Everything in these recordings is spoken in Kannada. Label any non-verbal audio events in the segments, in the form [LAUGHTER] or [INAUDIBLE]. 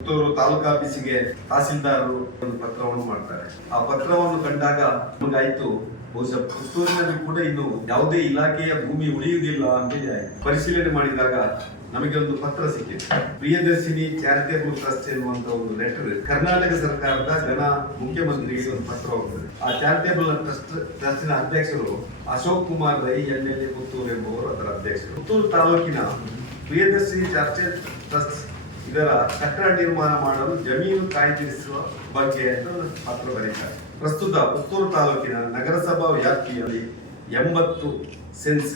ಪುತ್ತೂರು ತಾಲೂಕಾಫೀಸಿಗೆ ತಹಸೀಲ್ದಾರರು ಒಂದು ಪತ್ರವನ್ನು ಮಾಡ್ತಾರೆ. ಆ ಪತ್ರವನ್ನು ಕಂಡಾಗ ನಮಗಾಯ್ತು, ಬಹುಶಃ ಪುತ್ತೂರಿನಲ್ಲಿ ಕೂಡ ಇನ್ನು ಯಾವುದೇ ಇಲಾಖೆಯ ಭೂಮಿ ಉಳಿಯುವುದಿಲ್ಲ ಆಯ್ತು. ಪರಿಶೀಲನೆ ಮಾಡಿದಾಗ ನಮಗೆ ಒಂದು ಪತ್ರ ಸಿಕ್ಕಿದೆ ಪ್ರಿಯದರ್ಶಿನಿ ಚಾರಿಟೇಬಲ್ ಟ್ರಸ್ಟ್ ಎನ್ನುವಂತ ಒಂದು ಲೆಟರ್, ಕರ್ನಾಟಕ ಸರ್ಕಾರದ ಜನ ಮುಖ್ಯಮಂತ್ರಿಗೆ ಒಂದು ಪತ್ರ ಹೋಗ್ತದೆ ಆ ಚಾರಿಟೇಬಲ್ ಟ್ರಸ್ಟ್, ಟ್ರಸ್ಟಿನ ಅಧ್ಯಕ್ಷರು Ashok Kumar Rai, M L A Puttur ಎಂಬುವರು ಅದರ ಅಧ್ಯಕ್ಷರು. ಪುತ್ತೂರು ತಾಲೂಕಿನ ಪ್ರಿಯದರ್ಶಿನಿ ಚಾರಿಟೇಬಲ್ ಟ್ರಸ್ಟ್ ಇದರ ಚಕ್ರ ನಿರ್ಮಾಣ ಮಾಡಲು ಜಮೀನು ಕಾಯ್ದಿರಿಸುವ ಬಗ್ಗೆ ಪತ್ರ ಬರೀತಾರೆ. ಪ್ರಸ್ತುತ ಪುತ್ತೂರು ತಾಲೂಕಿನ ನಗರಸಭಾ ವ್ಯಾಪ್ತಿಯಲ್ಲಿ ಎಂಬತ್ತು ಸೆನ್ಸ್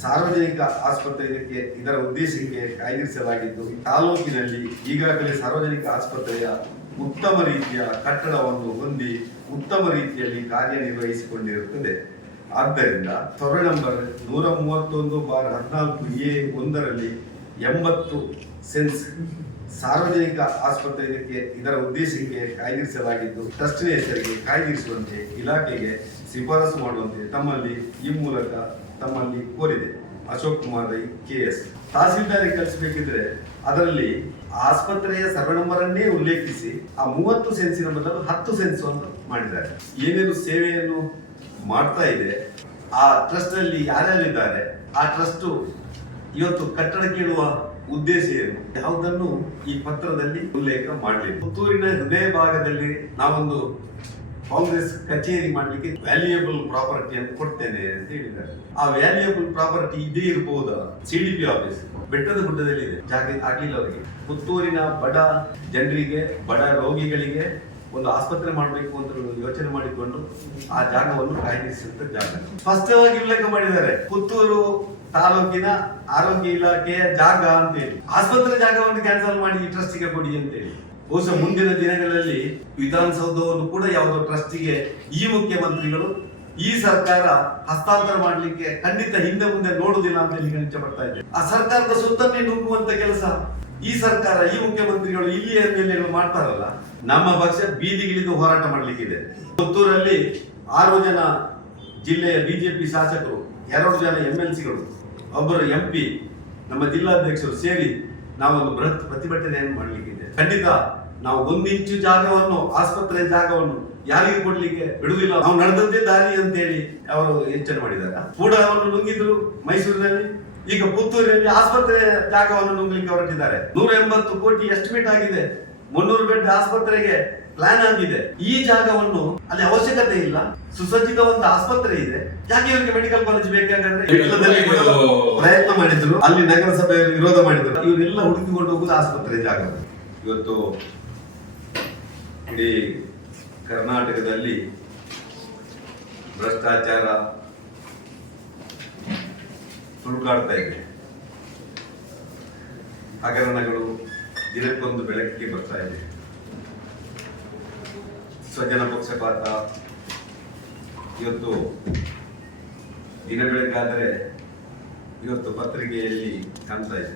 ಸಾರ್ವಜನಿಕ ಆಸ್ಪತ್ರೆಗೆ ಇದರ ಉದ್ದೇಶಕ್ಕೆ ಕಾಯ್ದಿರಿಸಲಾಗಿದ್ದು ತಾಲೂಕಿನಲ್ಲಿ ಈಗಾಗಲೇ ಸಾರ್ವಜನಿಕ ಆಸ್ಪತ್ರೆಯ ಉತ್ತಮ ರೀತಿಯ ಕಟ್ಟಡವನ್ನು ಹೊಂದಿ ಉತ್ತಮ ರೀತಿಯಲ್ಲಿ ಕಾರ್ಯನಿರ್ವಹಿಸಿಕೊಂಡಿರುತ್ತದೆ. ಆದ್ದರಿಂದ ತೊರೆ ನಂಬರ್ ನೂರ ಮೂವತ್ತೊಂದು ಬಾರ್ ಹದಿನಾಲ್ಕು ಎ ಒಂದರಲ್ಲಿ ಎಂಬತ್ತು ಸೆನ್ಸ್ ಸಾರ್ವಜನಿಕ ಆಸ್ಪತ್ರೆಗೆ ಇದರ ಉದ್ದೇಶಕ್ಕೆ ಕಾಯ್ದಿರಿಸಲಾಗಿದ್ದು ಟ್ರಸ್ಟಿನ ಹೆಸರಿಗೆ ಕಾಯ್ದಿರಿಸುವಂತೆ ಇಲಾಖೆಗೆ ಶಿಫಾರಸು ಮಾಡುವಂತೆ ತಮ್ಮಲ್ಲಿ ಈ ಮೂಲಕ ತಮ್ಮಲ್ಲಿ ಕೋರಿದೆ. Ashok Kumar Rai, K S. ತಹಸೀಲ್ದಾರಿಗೆ ಕಲಿಸಬೇಕಿದ್ರೆ ಅದರಲ್ಲಿ ಆಸ್ಪತ್ರೆಯ ಸರ್ವೆ ನಂಬರ್ ಅನ್ನೇ ಉಲ್ಲೇಖಿಸಿ ಆ ಮೂವತ್ತು ಸೆನ್ಸಿನ ಬದಲು ಹತ್ತು ಸೆನ್ಸ್ ಅನ್ನು ಮಾಡಿದ್ದಾರೆ. ಏನೇನು ಸೇವೆಯನ್ನು ಮಾಡ್ತಾ ಇದೆ, ಆ ಟ್ರಸ್ಟ್ ಅಲ್ಲಿ ಯಾರ್ಯಾರಿದ್ದಾರೆ, ಆ ಟ್ರಸ್ಟ್ ಇವತ್ತು ಕಟ್ಟಡ ಕೀಳುವ ಉದ್ದೇಶ ಏನು? ಯಾವುದನ್ನು ಈ ಪತ್ರದಲ್ಲಿ ಉಲ್ಲೇಖ ಮಾಡಲಿ ಪುತ್ತೂರಿನ ಹೃದಯ ಭಾಗದಲ್ಲಿ ನಾವೊಂದು ಕಾಂಗ್ರೆಸ್ ಕಚೇರಿ ಮಾಡಲಿಕ್ಕೆ ವ್ಯಾಲ್ಯೂಯಬಲ್ ಪ್ರಾಪರ್ಟಿ ಅಂತ ಕೊಡ್ತೇನೆ ಅಂತ ಹೇಳಿದ್ದಾರೆ. ಆ ವ್ಯಾಲ್ಯೂಯಬಲ್ ಪ್ರಾಪರ್ಟಿ ಇದೇ ಇರಬಹುದಾ ಸಿಡಿಪಿ ಆಫೀಸ್ ಬೆಟ್ಟದ ಗುಡ್ಡದಲ್ಲಿ ಇದೆ ಜಾಗ ಆಗಿಲ್ಲ ಅವರಿಗೆ. ಪುತ್ತೂರಿನ ಬಡ ಜನರಿಗೆ, ಬಡ ರೋಗಿಗಳಿಗೆ ಒಂದು ಆಸ್ಪತ್ರೆ ಮಾಡಬೇಕು ಅಂತ ಯೋಚನೆ ಮಾಡಿಕೊಂಡು ಆ ಜಾಗವನ್ನು ಕಾಯ್ದಿರಿಸಿದ ಜಾಗ. ಸ್ಪಷ್ಟವಾಗಿ ಉಲ್ಲೇಖ ಮಾಡಿದ್ದಾರೆ. ಪುತ್ತೂರು ತಾಲೂಕಿನ ಆರೋಗ್ಯ ಇಲಾಖೆಯ ಜಾಗ ಅಂತ ಹೇಳಿ ಆಸ್ಪತ್ರೆ ಜಾಗವನ್ನು ಕ್ಯಾನ್ಸಲ್ ಮಾಡಿ ಈ ಟ್ರಸ್ಟಿಗೆ ಕೊಡಿ ಅಂತ ಹೇಳಿ ಬಹುಶಃ ಮುಂದಿನ ದಿನಗಳಲ್ಲಿ ವಿಧಾನಸೌಧವನ್ನು ಕೂಡ ಯಾವುದೋ ಟ್ರಸ್ಟಿಗೆ ಈ ಮುಖ್ಯಮಂತ್ರಿಗಳು, ಈ ಸರ್ಕಾರ ಹಸ್ತಾಂತರ ಮಾಡಲಿಕ್ಕೆ ಖಂಡಿತ ಹಿಂದೆ ಮುಂದೆ ನೋಡುದಿಲ್ಲ ಅಂತ ಹೇಳಿ ಪಡ್ತಾ ಇದ್ದೇವೆ ಆ ಸರ್ಕಾರದ ಸುತ್ತನ್ನೇ ನುಗ್ಗುವಂತ ಕೆಲಸ ಈ ಸರ್ಕಾರ, ಈ ಮುಖ್ಯಮಂತ್ರಿಗಳು ಇಲ್ಲಿ ಎಮ್ಎಲ್ಎಗಳು ಮಾಡ್ತಾರಲ್ಲ, ನಮ್ಮ ಪಕ್ಷ ಬೀದಿಗಿಳಿದು ಹೋರಾಟ ಮಾಡಲಿಕ್ಕಿದೆ ಪುತ್ತೂರಲ್ಲಿ ಆರು ಜನ ಜಿಲ್ಲೆಯ ಬಿಜೆಪಿ ಶಾಸಕರು, ಎರಡು ಜನ ಎಂ ಎಲ್ ಸಿಗಳು, ಒಬ್ಬರು ಎಂ ಪಿ, ನಮ್ಮ ಜಿಲ್ಲಾಧ್ಯಕ್ಷರು ಸೇರಿ ನಾವೊಂದು ಬೃಹತ್ ಪ್ರತಿಭಟನೆಯನ್ನು ಮಾಡಲಿಕ್ಕಿದೆ ಖಂಡಿತ ನಾವು ಒಂದಿಂಚು ಜಾಗವನ್ನು, ಆಸ್ಪತ್ರೆ ಜಾಗವನ್ನು ಯಾರಿಗೂ ಕೊಡ್ಲಿಕ್ಕೆ ಬಿಡುವುದಿಲ್ಲ. ನಾವು ನಡೆದದ್ದೇ ದಾರಿ ಅಂತೇಳಿ ಅವರು ಎಚ್ಚರ ಮಾಡಿದಾಗ ಕೂಡ ಅವರು ನುಂಗಿದ್ರು ಮೈಸೂರಿನಲ್ಲಿ. ಈಗ ಪುತ್ತೂರಿನಲ್ಲಿ ಆಸ್ಪತ್ರೆ ಜಾಗವನ್ನು ನುಂಗ್ಲಿಕ್ಕೆ ಹೊರಟಿದ್ದಾರೆ. ನೂರ ಎಂಬತ್ತು ಕೋಟಿ ಎಸ್ಟಿಮೇಟ್ ಆಗಿದೆ. ಮುನ್ನೂರು ಬೆಡ್ ಆಸ್ಪತ್ರೆಗೆ ಪ್ಲಾನ್ ಆಗಿದೆ. ಈ ಜಾಗವನ್ನು ಅಲ್ಲಿ ಅವಶ್ಯಕತೆ ಇಲ್ಲ. ಸುಸಜ್ಜಿತವಾದ ಒಂದು ಆಸ್ಪತ್ರೆ ಇದೆ. ಯಾಕೆ ಇವರಿಗೆ ಮೆಡಿಕಲ್ ಕಾಲೇಜ್ ಬೇಕಾಗಂದ್ರೆ ಪ್ರಯತ್ನ ಮಾಡಿದ್ರು. ಅಲ್ಲಿ ನಗರಸಭೆಯ ವಿರೋಧ ಮಾಡಿದ್ರು. ಇವರೆಲ್ಲ ಹುಡುಕಿಕೊಂಡು ಹೋಗುದು ಆಸ್ಪತ್ರೆ ಜಾಗ. ಇವತ್ತು ಇಡೀ ಕರ್ನಾಟಕದಲ್ಲಿ ಭ್ರಷ್ಟಾಚಾರ ತುಳುಕಾಡ್ತಾ ಇದೆ. ಹಗರಣಗಳು ದಿನಕ್ಕೊಂದು ಬೆಳಕಿಗೆ ಬರ್ತಾ ಇದೆ. ಸ್ವಜನ ಪಕ್ಷಪಾತ. ಇವತ್ತು ದಿನ ಬೆಳಕಾದರೆ ಇವತ್ತು ಪತ್ರಿಕೆಯಲ್ಲಿ ಕಾಣ್ತಾ ಇದೆ.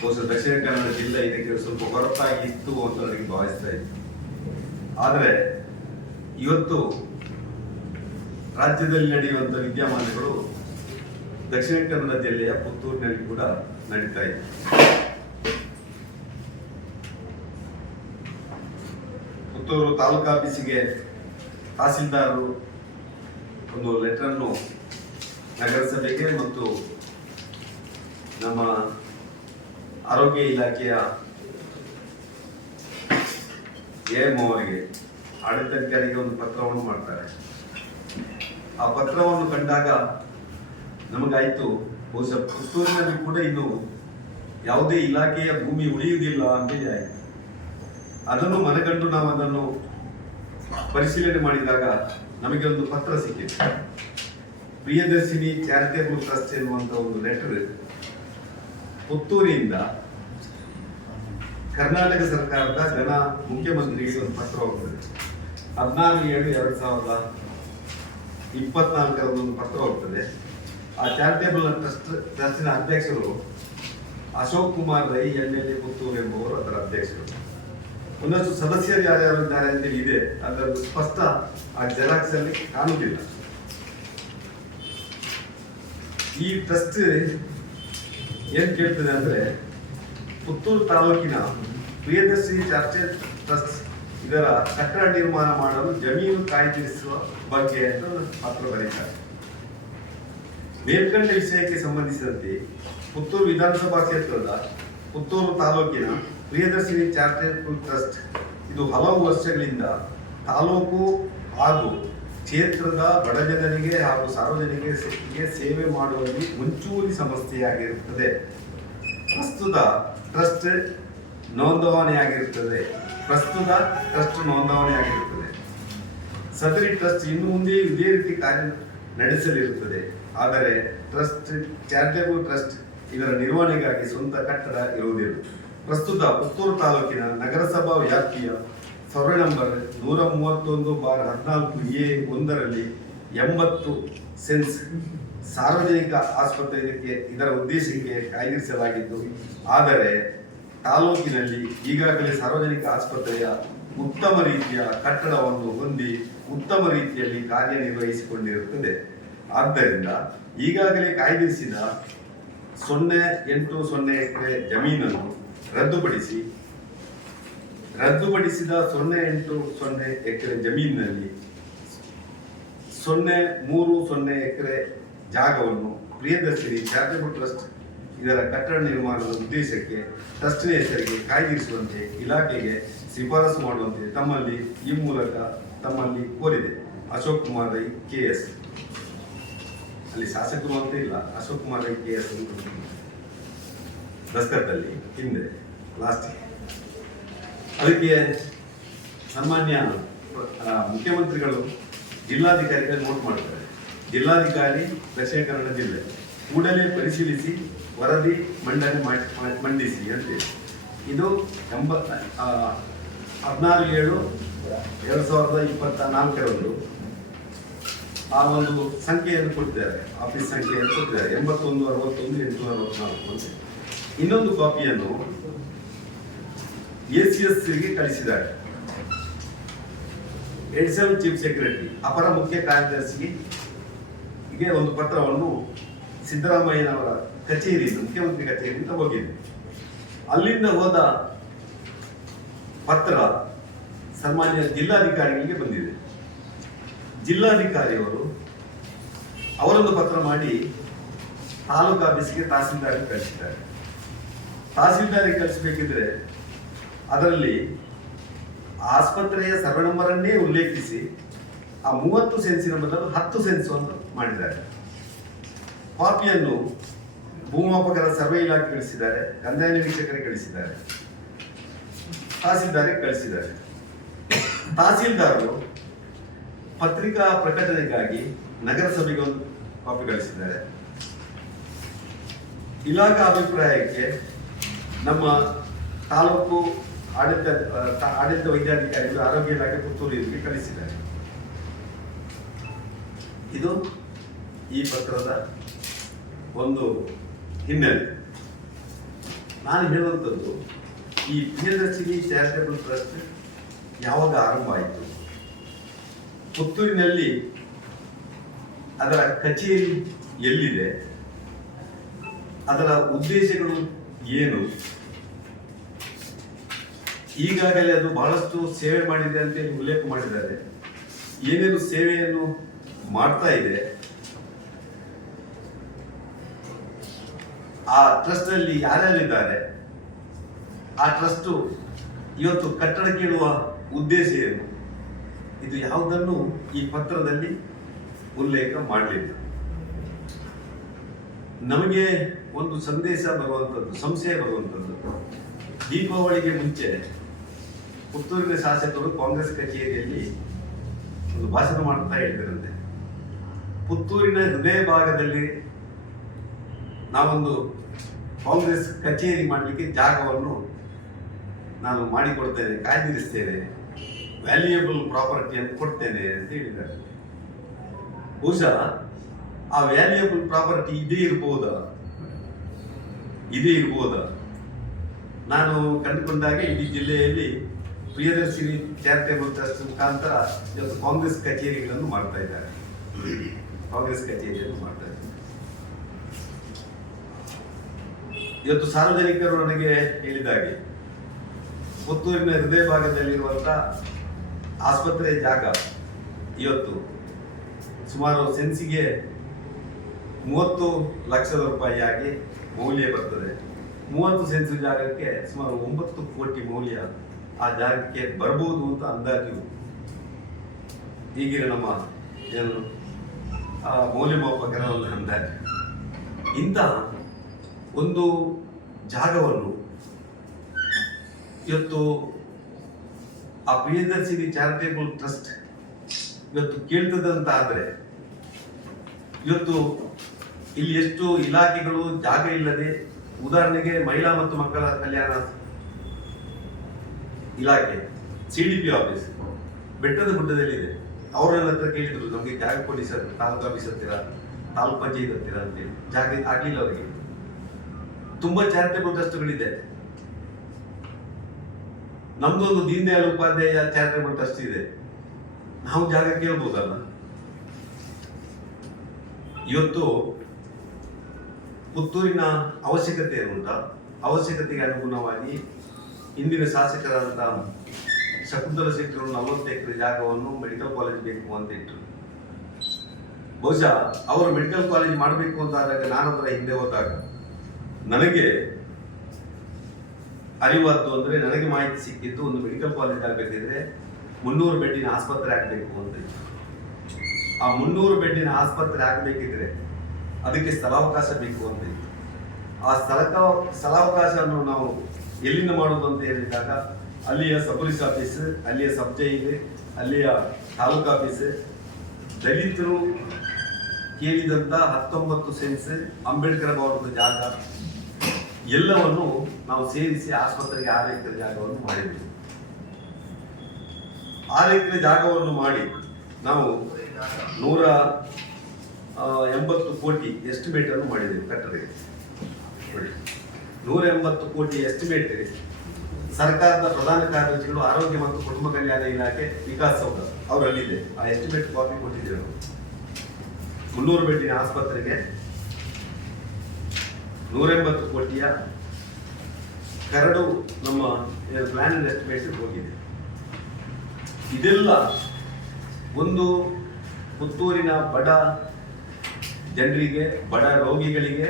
ಬಹುಶಃ ದಕ್ಷಿಣ ಕನ್ನಡ ಜಿಲ್ಲೆ ಇದಕ್ಕೆ ಸ್ವಲ್ಪ ಹೊರತಾಗಿತ್ತು ಅಂತ ನನಗೆ ಭಾವಿಸ್ತಾ ಇತ್ತು ಆದರೆ ಇವತ್ತು ರಾಜ್ಯದಲ್ಲಿ ನಡೆಯುವಂಥ ವಿದ್ಯಮಾನಗಳು ದಕ್ಷಿಣ ಕನ್ನಡ ಜಿಲ್ಲೆಯ ಪುತ್ತೂರಿನಲ್ಲಿ ಕೂಡ ನಡೀತಾ ಇದೆ. ಪುತ್ತೂರು ತಾಲೂಕಾ ಆಫೀಸಿಗೆ ತಹಸೀಲ್ದಾರರು ಒಂದು ಲೆಟರ್ ಅನ್ನು ನಗರಸಭೆಗೆ ಮತ್ತು ನಮ್ಮ ಆರೋಗ್ಯ ಇಲಾಖೆಯ ಎಂ ಅವರಿಗೆ ಆಡಳಿತಾಧಿಕಾರಿಗೆ ಒಂದು ಪತ್ರವನ್ನು ಮಾಡ್ತಾರೆ. ಆ ಪತ್ರವನ್ನು ಕಂಡಾಗ ನಮಗಾಯಿತು, ಬಹುಶಃ ಪುತ್ತೂರಿನಲ್ಲಿ ಕೂಡ ಇನ್ನು ಯಾವುದೇ ಇಲಾಖೆಯ ಭೂಮಿ ಉಳಿಯುವುದಿಲ್ಲ ಅಂತೇಳಿ ಆಯ್ತು. ಅದನ್ನು ಮನಗಂಡು ನಾವು ಅದನ್ನು ಪರಿಶೀಲನೆ ಮಾಡಿದಾಗ ನಮಗೆ ಒಂದು ಪತ್ರ ಸಿಕ್ಕಿದೆ ಪ್ರಿಯದರ್ಶಿನಿ ಚಾರಿಟೇಬಲ್ ಟ್ರಸ್ಟ್ ಎನ್ನುವಂಥ ಒಂದು ಲೆಟರ್ ಪುತ್ತೂರಿಯಿಂದ ಕರ್ನಾಟಕ ಸರ್ಕಾರದ ಜನ ಮುಖ್ಯಮಂತ್ರಿಗೆ ಒಂದು ಪತ್ರ ಹೋಗ್ತದೆ ಹದಿನಾರು ಏಳು ಎರಡು ಸಾವಿರದ ಇಪ್ಪತ್ನಾಲ್ಕರ ಒಂದು ಪತ್ರ ಹೋಗ್ತದೆ. ಆ ಚಾರಿಟೇಬಲ್ ಟ್ರಸ್ಟ್ ಟ್ರಸ್ಟಿನ ಅಧ್ಯಕ್ಷರು Ashok Kumar Rai, M L A Puttur ಎಂಬುವರು ಅದರ ಅಧ್ಯಕ್ಷರು. ಒಂದಷ್ಟು ಸದಸ್ಯರು ಯಾರ್ಯಾರು ಇದ್ದಾರೆ ಅಂತ ಇದೆ. ಅದರದ್ದು ಸ್ಪಷ್ಟ ಆ ಜೆರಾಕ್ಸ್ ಅಲ್ಲಿ ಕಾಣುವುದಿಲ್ಲ. ಈ ಟ್ರಸ್ಟ್ ಏನ್ ಕೇಳ್ತದೆ ಅಂದ್ರೆ ಪುತ್ತೂರು ತಾಲೂಕಿನ ಪ್ರಿಯದರ್ಶಿನಿ ಚಾರ್ಟೆಡ್ ಟ್ರಸ್ಟ್ ಇದರ ಕಟ್ಟಡ ನಿರ್ಮಾಣ ಮಾಡಲು ಜಮೀನು ಕಾಯ್ದಿರಿಸುವ ಬಗ್ಗೆ ಅಂತ ಪತ್ರ ಬರೀತಾರೆ. ಮೇಲ್ಕಂಡ ವಿಷಯಕ್ಕೆ ಸಂಬಂಧಿಸಿದಂತೆ ಪುತ್ತೂರು ವಿಧಾನಸಭಾ ಕ್ಷೇತ್ರದ ಪುತ್ತೂರು ತಾಲೂಕಿನ ಪ್ರಿಯದರ್ಶಿನಿ ಚಾರಿಟೇಬಲ್ ಟ್ರಸ್ಟ್ ಇದು ಹಲವು ವರ್ಷಗಳಿಂದ ತಾಲೂಕು ಹಾಗೂ ಕ್ಷೇತ್ರದ ಬಡಜನರಿಗೆ ಹಾಗೂ ಸಾರ್ವಜನಿಕರಿಗೆ ಸೇವೆ ಮಾಡುವಲ್ಲಿ ಮುಂಚೂಣಿ ಸಂಸ್ಥೆಯಾಗಿರುತ್ತದೆ ಪ್ರಸ್ತುತ ಟ್ರಸ್ಟ್ ನೋಂದಣಿಯಾಗಿರುತ್ತದೆ. ಪ್ರಸ್ತುತ ಟ್ರಸ್ಟ್ ನೋಂದಾವಣೆಯಾಗಿರುತ್ತದೆ ಸದರಿ ಟ್ರಸ್ಟ್ ಇನ್ನು ಮುಂದೆ ಇದೇ ರೀತಿ ಕಾರ್ಯ ನಡೆಸಲಿರುತ್ತದೆ. ಆದರೆ ಟ್ರಸ್ಟ್ ಚಾರಿಟೇಬಲ್ ಟ್ರಸ್ಟ್ ಇದರ ನಿರ್ವಹಣೆಗಾಗಿ ಸ್ವಂತ ಕಟ್ಟಡ ಇರುವುದಿಲ್ಲ. ಪ್ರಸ್ತುತ ಪುತ್ತೂರು ತಾಲೂಕಿನ ನಗರಸಭಾ ವ್ಯಾಪ್ತಿಯ ಸರ್ವೆ ನಂಬರ್ ನೂರ ಮೂವತ್ತೊಂದು ಬಾರ್ ಹದಿನಾಲ್ಕು ಎ ಒಂದರಲ್ಲಿ ಎಂಬತ್ತು ಸೆನ್ಸ್ ಸಾರ್ವಜನಿಕ ಆಸ್ಪತ್ರೆಗೆ ಇದರ ಉದ್ದೇಶಕ್ಕೆ ಕಾಯ್ದಿರಿಸಲಾಗಿದ್ದು ಆದರೆ ತಾಲೂಕಿನಲ್ಲಿ ಈಗಾಗಲೇ ಸಾರ್ವಜನಿಕ ಆಸ್ಪತ್ರೆಯ ಉತ್ತಮ ರೀತಿಯ ಕಟ್ಟಡವನ್ನು ಹೊಂದಿ ಉತ್ತಮ ರೀತಿಯಲ್ಲಿ ಕಾರ್ಯನಿರ್ವಹಿಸಿಕೊಂಡಿರುತ್ತದೆ. ಆದ್ದರಿಂದ ಈಗಾಗಲೇ ಕಾಯ್ದಿರಿಸಿದ ಸೊನ್ನೆ ಎಂಟು ಸೊನ್ನೆ ಎಕರೆ ಜಮೀನನ್ನು ರದ್ದುಪಡಿಸಿ, ರದ್ದುಪಡಿಸಿದ ಸೊನ್ನೆ ಎಂಟು ಸೊನ್ನೆ ಎಕರೆ ಜಮೀನಿನಲ್ಲಿ ಸೊನ್ನೆ ಮೂರು ಸೊನ್ನೆ ಎಕರೆ ಜಾಗವನ್ನು ಪ್ರಿಯದರ್ಶಿನಿ ಚಾರಿಟಬಲ್ ಟ್ರಸ್ಟ್ ಇದರ ಕಟ್ಟಡ ನಿರ್ಮಾಣದ ಉದ್ದೇಶಕ್ಕೆ, ಟ್ರಸ್ಟಿನ ಹೆಸರಿಗೆ ಕಾಯ್ದಿರಿಸುವಂತೆ ಇಲಾಖೆಗೆ ಶಿಫಾರಸು ಮಾಡುವಂತೆ ತಮ್ಮಲ್ಲಿ ಈ ಮೂಲಕ ತಮ್ಮಲ್ಲಿ ಕೋರಿದೆ. Ashok Kumar Rai, K S. ಅಲ್ಲಿ ಶಾಸಕರು ಅಂತ ಇಲ್ಲ, ಅಶೋಕ್ ಕುಮಾರ್ ರೈ, ಕೆ ಎಸ್. ಹಿಂದೆ ಲಾಸ್ಟಿಗೆ ಅದಕ್ಕೆ ಸಾಮಾನ್ಯ ಮುಖ್ಯಮಂತ್ರಿಗಳು ಜಿಲ್ಲಾಧಿಕಾರಿಗಳು ನೋಟ್ ಮಾಡ್ತಾರೆ ಜಿಲ್ಲಾಧಿಕಾರಿ ದಕ್ಷಿಣ ಕನ್ನಡ ಜಿಲ್ಲೆ. ಕೂಡಲೇ ಪರಿಶೀಲಿಸಿ ವರದಿ ಮಂಡನೆ ಮಾಡಿ- ಮಾಡಿ- ಮಂಡಿಸಿ ಅಂತೇಳಿ ಇದು ಎಂಬ ಹದಿನಾರು ಏಳು ಎರಡು ಸಾವಿರದ ಇಪ್ಪತ್ತ ನಾಲ್ಕರಂದು ಆ ಒಂದು ಸಂಖ್ಯೆಯನ್ನು ಕೊಟ್ಟಿದ್ದಾರೆ, ಆಫೀಸ್ ಸಂಖ್ಯೆಯನ್ನು ಕೊಟ್ಟಿದ್ದಾರೆ. ಎಂಬತ್ತೊಂದು, ಅರವತ್ತೊಂದು, ಎಂಟುನೂರ ಅರವತ್ನಾಲ್ಕು ಅಂತ. ಇನ್ನೊಂದು ಕಾಪಿಯನ್ನು ಎ ಸಿ ಎಸ್ಗೆ ಕಳಿಸಿದ್ದಾರೆ. ಎಡಿಷನಲ್ ಚೀಫ್ ಸೆಕ್ರೆಟರಿ, ಅಪರ ಮುಖ್ಯ ಕಾರ್ಯದರ್ಶಿಗೆ ಒಂದು ಪತ್ರವನ್ನು ಸಿದ್ದರಾಮಯ್ಯನವರ ಕಚೇರಿಯಿಂದ, ಮುಖ್ಯಮಂತ್ರಿ ಕಚೇರಿಯಿಂದ ಹೋಗಿದೆ ಅಲ್ಲಿಂದ ಹೋದ ಪತ್ರ ಸನ್ಮಾನ್ಯ ಜಿಲ್ಲಾಧಿಕಾರಿಗಳಿಗೆ ಬಂದಿದೆ. ಜಿಲ್ಲಾಧಿಕಾರಿಯವರು ಅವರೊಂದು ಪತ್ರ ಮಾಡಿ ತಾಲೂಕು ಆಫೀಸ್ಗೆ ತಹಸೀಲ್ದಾರಿ ಕಳಿಸಿದ್ದಾರೆ. ತಹಸೀಲ್ದಾರಿಗೆ ಕಳಿಸಬೇಕಿದ್ರೆ ಅದರಲ್ಲಿ ಆಸ್ಪತ್ರೆಯ ಸರ್ವೆ ನಂಬರನ್ನೇ ಉಲ್ಲೇಖಿಸಿ ಆ ಮೂವತ್ತು ಸೆನ್ಸಿನ ಬದಲು ಹತ್ತು ಸೆನ್ಸು ಅಂತ ಮಾಡಿದ್ದಾರೆ. ಕಾಪಿಯನ್ನು ಭೂಮಾಪಕರ ಸರ್ವೆ ಇಲಾಖೆ ಕಳಿಸಿದ್ದಾರೆ, ಕಂದಾಯ ನಿರೀಕ್ಷಕರಿಗೆ ಕಳಿಸಿದ್ದಾರೆ. ತಹಸೀಲ್ದಾರಿಗೆ ಕಳಿಸಿದ್ದಾರೆ. ತಹಸೀಲ್ದಾರರು ಪತ್ರಿಕಾ ಪ್ರಕಟಣೆಗಾಗಿ ನಗರಸಭೆಗೆ ಒಂದು ಕಾಪಿ ಕಳಿಸಿದ್ದಾರೆ. ಇಲಾಖಾ ಅಭಿಪ್ರಾಯಕ್ಕೆ ನಮ್ಮ ತಾಲೂಕು ಆಡಳಿತ ಆಡಳಿತ ವೈದ್ಯಾಧಿಕಾರಿಗಳು ಆರೋಗ್ಯ ಇಲಾಖೆ ಪುತ್ತೂರು ಇದಕ್ಕೆ ಕಳಿಸಿದ್ದಾರೆ. ಇದು ಈ ಪತ್ರದ ಒಂದು ಹಿನ್ನೆಲೆ. ನಾನು ಹೇಳುವಂಥದ್ದು, ಈ ಪಿಎಲ್ಎಸ್ಸಿಗೆ ಚಾರಿಟೇಬಲ್ ಟ್ರಸ್ಟ್ ಯಾವಾಗ ಆರಂಭ ಆಯಿತು? ಪುತ್ತೂರಿನಲ್ಲಿ ಅದರ ಕಚೇರಿ ಎಲ್ಲಿದೆ? ಅದರ ಉದ್ದೇಶಗಳು ಏನು? ಈಗಾಗಲೇ ಅದು ಬಹಳಷ್ಟು ಸೇವೆ ಮಾಡಿದೆ ಅಂತೇಳಿ ಉಲ್ಲೇಖ ಮಾಡಿದ್ದಾರೆ. ಏನೇನು ಸೇವೆಯನ್ನು ಮಾಡ್ತಾ ಇದೆ? ಆ ಟ್ರಸ್ಟ್ ಅಲ್ಲಿ ಯಾರ್ಯಾರಿದ್ದಾರೆ? ಆ ಟ್ರಸ್ಟ್ ಇವತ್ತು ಕಟ್ಟಡ ಕೇಳುವ ಉದ್ದೇಶ ಏನು? ಇದು ಯಾವುದನ್ನು ಈ ಪತ್ರದಲ್ಲಿ ಉಲ್ಲೇಖ ಮಾಡಲಿಲ್ಲ. ನಮಗೆ ಒಂದು ಸಂದೇಶ ಬರುವಂಥದ್ದು, ಸಂಶಯ ಬರುವಂಥದ್ದು. ದೀಪಾವಳಿಗೆ ಮುಂಚೆ ಪುತ್ತೂರಿನ ಶಾಸಕರು ಕಾಂಗ್ರೆಸ್ ಕಚೇರಿಯಲ್ಲಿ ಒಂದು ಭಾಷಣ ಮಾಡ್ತಾ ಹೇಳಿದ್ರಂತೆ. ಪುತ್ತೂರಿನ ಹೃದಯ ಭಾಗದಲ್ಲಿ ನಾವೊಂದು ಕಾಂಗ್ರೆಸ್ ಕಚೇರಿ ಮಾಡಲಿಕ್ಕೆ ಜಾಗವನ್ನು ನಾನು ಮಾಡಿಕೊಡ್ತೇನೆ, ಕಾಯ್ದಿರಿಸ್ತೇನೆ ವ್ಯಾಲ್ಯೂಯಬಲ್ ಪ್ರಾಪರ್ಟಿಯನ್ನು ಕೊಡ್ತೇನೆ ಅಂತ ಹೇಳಿದ್ದಾರೆ. ಬಹುಶಃ ಆ ವ್ಯಾಲ್ಯೂಯಬಲ್ ಪ್ರಾಪರ್ಟಿ ಇದೇ ಇರ್ಬೋದಾ? ಇದೇ ಇರ್ಬೋದಾ? ನಾನು ಕಂಡುಕೊಂಡಾಗ ಇಡೀ ಜಿಲ್ಲೆಯಲ್ಲಿ ಪ್ರಿಯದರ್ಶಿನಿ ಚಾರಿಟೇಬಲ್ ಟ್ರಸ್ಟ್ ಮುಖಾಂತರ ಕಾಂಗ್ರೆಸ್ ಕಚೇರಿಗಳನ್ನು ಮಾಡ್ತಾ ಇದ್ದಾರೆ. ಕಾಂಗ್ರೆಸ್ ಕಚೇರಿಯನ್ನು ಮಾಡ್ತಾ ಇದ್ದಾರೆ ಇವತ್ತು ಸಾರ್ವಜನಿಕರು ನನಗೆ ಹೇಳಿದಾಗೆ ಪುತ್ತೂರಿನ ಹೃದಯ ಭಾಗದಲ್ಲಿರುವಂಥ ಆಸ್ಪತ್ರೆ ಜಾಗ ಇವತ್ತು ಸುಮಾರು ಸೆನ್ಸಿಗೆ ಮೂವತ್ತು ಲಕ್ಷದ ರೂಪಾಯಿ ಆಗಿ ಮೌಲ್ಯ ಬರ್ತದೆ. ಮೂವತ್ತು ಸೆನ್ಸ್ ಜಾಗಕ್ಕೆ ಸುಮಾರು ಒಂಬತ್ತು ಕೋಟಿ ಮೌಲ್ಯ ಆ ಜಾಗಕ್ಕೆ ಬರಬಹುದು ಅಂತ ಅಂದಾಜು ಈಗಿನ ನಮ್ಮ ಏನು ಮೌಲ್ಯಮಾಪಕರ ಒಂದು ಅಂದಾಜು. ಇಂತಹ ಒಂದು ಜಾಗವನ್ನು ಇವತ್ತು ಆ ಪ್ರಿಯದರ್ಶಿನಿ ಚಾರಿಟೇಬಲ್ ಟ್ರಸ್ಟ್ ಇವತ್ತು ಕೇಳ್ತದಂತ ಆದರೆ ಇವತ್ತು ಇಲ್ಲಿ ಎಷ್ಟು ಇಲಾಖೆಗಳು ಜಾಗ ಇಲ್ಲದೆ, ಉದಾಹರಣೆಗೆ ಮಹಿಳಾ ಮತ್ತು ಮಕ್ಕಳ ಕಲ್ಯಾಣ ಇಲಾಖೆ ಸಿ ಡಿ ಪಿ ಆಫೀಸ್ ಬೆಟ್ಟದ ಗುಡ್ಡದಲ್ಲಿದೆ. ಅವ್ರ ನನ್ನ ಹತ್ರ ಕೇಳಿದ್ರು, ನಮಗೆ ಜಾಗ ಕೊಡಿ ಸರ್, ತಾಲೂಕು ಆಫೀಸ್ ಹತ್ತಿರ, ತಾಲೂಕ್ ಪಂಚಾಯತ್ ಹತ್ತಿರ ಅಂತೇಳಿ. ಜಾಗ ಆಗಲಿಲ್ಲ ಅವರಿಗೆ. ತುಂಬಾ ಚಾರಿಟೇಬಲ್ ಟ್ರಸ್ಟ್ಗಳಿದೆ ನಮ್ದೊಂದು ದೀನ್ ದಯಾಳ್ ಉಪಾಧ್ಯಾಯ ಚಾರಿಟೇಬಲ್ ಟ್ರಸ್ಟ್ ಇದೆ. ನಾವು ಜಾಗ ಕೇಳ್ಬೋದಲ್ಲ? ಇವತ್ತು ಪುತ್ತೂರಿನ ಅವಶ್ಯಕತೆ ಏನುಂಟ ಅವಶ್ಯಕತೆಗೆ ಅನುಗುಣವಾಗಿ ಇಂದಿನ ಶಾಸಕರಾದಂಥ ಶಕುಂತಲ ಶೆಟ್ಟರು ನಲವತ್ತು ಎಕರೆ ಜಾಗವನ್ನು ಮೆಡಿಕಲ್ ಕಾಲೇಜ್ ಬೇಕು ಅಂತ ಇಟ್ಟರು ಬಹುಶಃ ಅವರು ಮೆಡಿಕಲ್ ಕಾಲೇಜ್ ಮಾಡಬೇಕು ಅಂತ ಆದಾಗ ನಾನು ಅದರ ಹಿಂದೆ ಹೋದಾಗ ನನಗೆ ಅರಿವಾದ್ದು ಅಂದ್ರೆ ನನಗೆ ಮಾಹಿತಿ ಸಿಕ್ಕಿದ್ದು ಒಂದು ಮೆಡಿಕಲ್ ಕಾಲೇಜ್ ಆಗಬೇಕಿದ್ರೆ ಮುನ್ನೂರು ಬೆಡ್ಡಿನ ಆಸ್ಪತ್ರೆ ಆಗಬೇಕು ಅಂತ ಆ ಮುನ್ನೂರು ಬೆಡ್ಡಿನ ಆಸ್ಪತ್ರೆ ಆಗಬೇಕಿದ್ರೆ ಅದಕ್ಕೆ ಸ್ಥಳಾವಕಾಶ ಬೇಕು ಅಂತ. ಆ ಸ್ಥಳಕ, ಸ್ಥಳಾವಕಾಶವನ್ನು ನಾವು ಎಲ್ಲಿಂದ ಮಾಡುವುದು ಅಂತ ಹೇಳಿದಾಗ, ಅಲ್ಲಿಯ ಸಬ್ ಆಫೀಸ್, ಅಲ್ಲಿಯ ಸಬ್ ಜೈಲ್ ಅಲ್ಲಿಯ ತಾಲೂಕು ಆಫೀಸ್, ದಲಿತರು ಕೇಳಿದಂತ ಹತ್ತೊಂಬತ್ತು ಸೆನ್ಸ್ ಅಂಬೇಡ್ಕರ್ ಭವನದ ಜಾಗ ಎಲ್ಲವನ್ನು ನಾವು ಸೇರಿಸಿ ಆಸ್ಪತ್ರೆಗೆ ಆರು ಎಕರೆ ಜಾಗವನ್ನು ಮಾಡಿದ್ವಿ ಆರು ಎಕರೆ ಜಾಗವನ್ನು ಮಾಡಿ ನಾವು ನೂರ ಎಂಬತ್ತು ಕೋಟಿ ಎಸ್ಟಿಮೇಟ್ ಅನ್ನು ಮಾಡಿದ್ದೇವೆ ಕಟ್ಟಡಕ್ಕೆ. ನೂರ ಎಂಬತ್ತು ಕೋಟಿ ಎಸ್ಟಿಮೇಟ್ ಸರ್ಕಾರದ ಪ್ರಧಾನ ಕಾರ್ಯದರ್ಶಿಗಳು, ಆರೋಗ್ಯ ಮತ್ತು ಕುಟುಂಬ ಕಲ್ಯಾಣ ಇಲಾಖೆ ವಿಕಾಸ್ ಸೌಧ ಅವರಲ್ಲಿದೆ. ಆ ಎಸ್ಟಿಮೇಟ್ ಕಾಪಿ ಕೊಟ್ಟಿದ್ದೇವೆ. ಮುನ್ನೂರು ಬೆಡ್ಡಿನ ಆಸ್ಪತ್ರೆಗೆ ನೂರೆಂಬತ್ತು ಕೋಟಿಯ ಕರಡು ನಮ್ಮ ಪ್ಲಾನ್ ಎಸ್ಟಿಮೇಟ್ ಹೋಗಿದೆ. ಇದೆಲ್ಲ ಒಂದು ಪುತ್ತೂರಿನ ಬಡ ಜನರಿಗೆ, ಬಡ ರೋಗಿಗಳಿಗೆ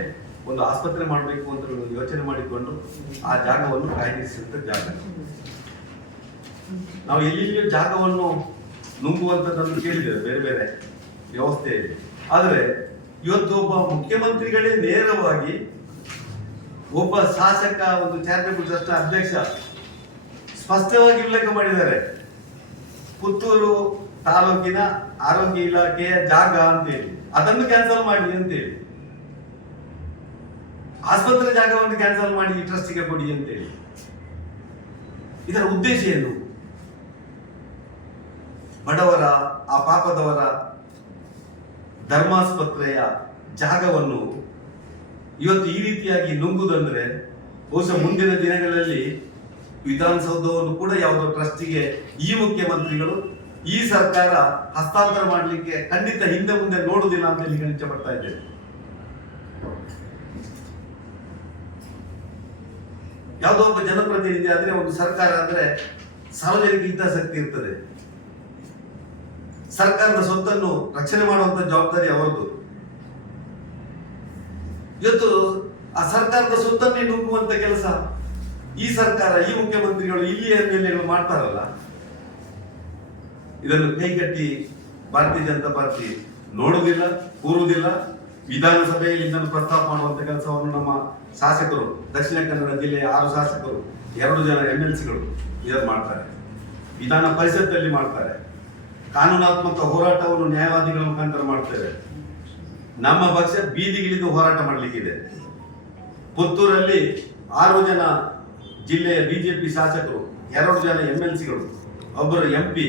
ಒಂದು ಆಸ್ಪತ್ರೆ ಮಾಡಬೇಕು ಅಂತ ಯೋಚನೆ ಮಾಡಿಕೊಂಡು ಆ ಜಾಗವನ್ನು ಕಾಯ್ದಿರಿಸಿದಂತ ಜಾಗ. ನಾವು ಎಲ್ಲಿಯೂ ಜಾಗವನ್ನು ನುಂಗುವಂಥದ್ದನ್ನು ಕೇಳಿದ್ದೇವೆ, ಬೇರೆ ಬೇರೆ ವ್ಯವಸ್ಥೆಯಲ್ಲಿ. ಆದರೆ ಇವತ್ತು ಒಬ್ಬ ಮುಖ್ಯಮಂತ್ರಿಗಳೇ ನೇರವಾಗಿ ಒಬ್ಬ ಶಾಸಕ, ಒಂದು ಚಾರಿಟಬಲ್ ಟ್ರಸ್ಟ್ ಅಧ್ಯಕ್ಷ ಸ್ಪಷ್ಟವಾಗಿ ಉಲ್ಲೇಖ ಮಾಡಿದ್ದಾರೆ. ಪುತ್ತೂರು ತಾಲೂಕಿನ ಆರೋಗ್ಯ ಇಲಾಖೆಯ ಜಾಗ ಅಂತೇಳಿ. ಅದನ್ನು ಕ್ಯಾನ್ಸಲ್ ಮಾಡಿ ಅಂತೇಳಿ. ಆಸ್ಪತ್ರೆ ಜಾಗವನ್ನು ಕ್ಯಾನ್ಸಲ್ ಮಾಡಿ ಟ್ರಸ್ಟಿಗೆ ಕೊಡಿ ಅಂತೇಳಿ. ಇದರ ಉದ್ದೇಶ ಏನು? ಬಡವರ, ಆ ಪಾಪದವರ ಧರ್ಮಾಸ್ಪತ್ರೆಯ ಜಾಗವನ್ನು ಇವತ್ತು ಈ ರೀತಿಯಾಗಿ ನುಂಗುದಂದ್ರೆ ಬಹುಶಃ ಮುಂದಿನ ದಿನಗಳಲ್ಲಿ ವಿಧಾನಸೌಧವನ್ನು ಕೂಡ ಯಾವುದೋ ಟ್ರಸ್ಟಿಗೆ ಈ ಮುಖ್ಯಮಂತ್ರಿಗಳು, ಈ ಸರ್ಕಾರ ಹಸ್ತಾಂತರ ಮಾಡಲಿಕ್ಕೆ ಖಂಡಿತ ಹಿಂದೆ ಮುಂದೆ ನೋಡುದಿಲ್ಲ ಅಂತ ಹೇಳಿ ಗಣಿತ ಪಡ್ತಾ ಇದ್ದೇನೆ. ಯಾವುದೋ ಒಬ್ಬ ಜನಪ್ರತಿನಿಧಿ ಆದ್ರೆ, ಒಂದು ಸರ್ಕಾರ ಅಂದ್ರೆ ಸಾರ್ವಜನಿಕ ಹಿತಾಸಕ್ತಿ ಇರ್ತದೆ. ಸರ್ಕಾರದ ಸ್ವತ್ತನ್ನು ರಕ್ಷಣೆ ಮಾಡುವಂತ ಜವಾಬ್ದಾರಿ ಅವರದು ಇವತ್ತು ಆ ಸರ್ಕಾರದ ಸುತ್ತನ್ನೇ ನುಗ್ಗುವಂತ ಕೆಲಸ ಈ ಸರ್ಕಾರ, ಈ ಮುಖ್ಯಮಂತ್ರಿಗಳು, ಇಲ್ಲಿ ಎಂದೆಲ್ಲ ಮಾಡ್ತಾರಲ್ಲ, ಇದನ್ನು ಕೈಗಟ್ಟಿ ಭಾರತೀಯ ಜನತಾ ಪಾರ್ಟಿ ನೋಡುವುದಿಲ್ಲ, ಕೂರುವುದಿಲ್ಲ. ವಿಧಾನಸಭೆಯಲ್ಲಿ ಇದನ್ನು ಪ್ರಸ್ತಾಪ ಮಾಡುವಂತ ಕೆಲಸವನ್ನು ನಮ್ಮ ಶಾಸಕರು, ದಕ್ಷಿಣ ಕನ್ನಡ ಜಿಲ್ಲೆಯ ಆರು ಶಾಸಕರು, ಎರಡು ಜನ ಎಂ ಎಲ್ ಸಿಗಳು ಇದನ್ನು ಮಾಡ್ತಾರೆ. ವಿಧಾನ ಪರಿಷತ್ತಲ್ಲಿ ಮಾಡ್ತಾರೆ. ಕಾನೂನಾತ್ಮಕ ಹೋರಾಟವನ್ನು ನ್ಯಾಯವಾದಿಗಳ ಮುಖಾಂತರ ಮಾಡ್ತೇವೆ. ನಮ್ಮ ಪಕ್ಷ ಬೀದಿಗಿಳಿದು ಹೋರಾಟ ಮಾಡಲಿಕ್ಕಿದೆ. ಪುತ್ತೂರಲ್ಲಿ ಆರು ಜನ ಜಿಲ್ಲೆಯ ಬಿಜೆಪಿ ಶಾಸಕರು, ಎರಡು ಜನ ಎಂ ಎಲ್ ಸಿಗಳು ಒಬ್ಬರು ಎಂ ಪಿ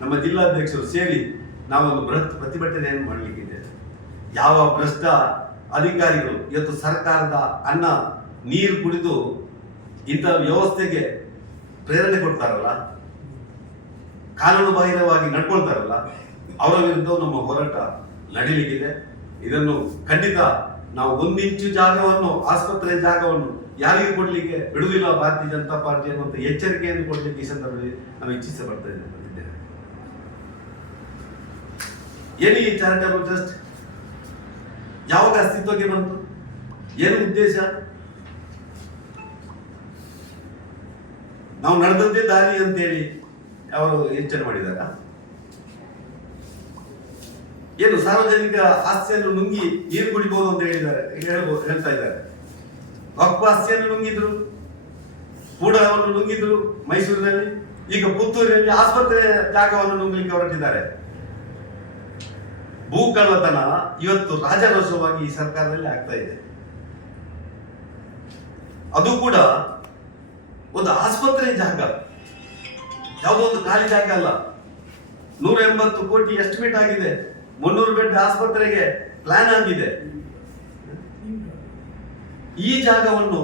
ನಮ್ಮ ಜಿಲ್ಲಾಧ್ಯಕ್ಷರು ಸೇರಿ ನಾವೊಂದು ಬೃಹತ್ ಪ್ರತಿಭಟನೆಯನ್ನು ಮಾಡಲಿಕ್ಕಿದೆ. ಯಾವ ಭ್ರಷ್ಟ ಅಧಿಕಾರಿಗಳು ಇವತ್ತು ಸರ್ಕಾರದ ಅನ್ನ, ನೀರು ಕುಡಿದು ಇಂಥ ವ್ಯವಸ್ಥೆಗೆ ಪ್ರೇರಣೆ ಕೊಡ್ತಾರಲ್ಲ? ಕಾನೂನು ಬಾಹಿರವಾಗಿ ನಡ್ಕೊಳ್ತಾರಲ್ಲ? ಅವರ ವಿರುದ್ಧ ನಮ್ಮ ಹೋರಾಟ ನಡೀಲಿಕ್ಕಿದೆ. ಇದನ್ನು ಖಂಡಿತ ನಾವು ಒಂದಿಂಚು ಜಾಗವನ್ನು, ಆಸ್ಪತ್ರೆ ಜಾಗವನ್ನು ಯಾರಿಗೆ ಕೊಡಲಿಕ್ಕೆ ಬಿಡುವುದಿಲ್ಲ ಭಾರತೀಯ ಜನತಾ ಪಾರ್ಟಿ ಅನ್ನುವಂಥ ಎಚ್ಚರಿಕೆಯನ್ನು ಕೊಡಲಿಕ್ಕೆ ಈ ಸಂದರ್ಭದಲ್ಲಿ ನಾವು ಇಚ್ಛಿಸ ಬರ್ತಾ. ಏನು ಈ ಚಾರಿಟಬಲ್ ಟ್ರಸ್ಟ್? ಯಾವಾಗ ಅಸ್ತಿತ್ವಕ್ಕೆ ಬಂತು? ಏನು ಉದ್ದೇಶ? ನಾವು ನಡೆದದ್ದೇ ದಾರಿ ಅಂತೇಳಿ ಅವರು ಯೋಚನೆ ಮಾಡಿದಾಗ ಏನು ಸಾರ್ವಜನಿಕ ಆಸ್ತಿಯನ್ನು ನುಂಗಿ ನೀರು ಕುಡಿಬಹುದು ಅಂತ ಹೇಳಿದ್ದಾರೆ ಹೇಳ್ಬೋದು ಹೇಳ್ತಾ ಇದ್ದಾರೆ. ಅಪ್ಪ ಆಸ್ತಿಯನ್ನು ನುಂಗಿದ್ರು ಕೂಡವನ್ನು ನುಂಗಿದ್ರು ಮೈಸೂರಿನಲ್ಲಿ, ಈಗ ಪುತ್ತೂರಿನಲ್ಲಿ ಆಸ್ಪತ್ರೆ ಜಾಗವನ್ನು ನುಂಗಲಿಕ್ಕೆ ಹೊರಟಿದ್ದಾರೆ. ಭೂ ಕಳ್ಳತನ ಇವತ್ತು ರಾಜರೋಷವಾಗಿ ಈ ಸರ್ಕಾರದಲ್ಲಿ ಆಗ್ತಾ ಇದೆ. ಅದು ಕೂಡ ಒಂದು ಆಸ್ಪತ್ರೆ ಜಾಗ. ಯಾವುದೋ ಒಂದು ಖಾಲಿ ಜಾಗ ಅಲ್ಲ. ನೂರ ಎಂಬತ್ತು ಕೋಟಿ ಎಸ್ಟಿಮೇಟ್ ಆಗಿದೆ. ಮುನ್ನೂರು ಬೆಡ್ ಆಸ್ಪತ್ರೆಗೆ ಪ್ಲಾನ್ ಆಗಿದೆ. ಈ ಜಾಗವನ್ನು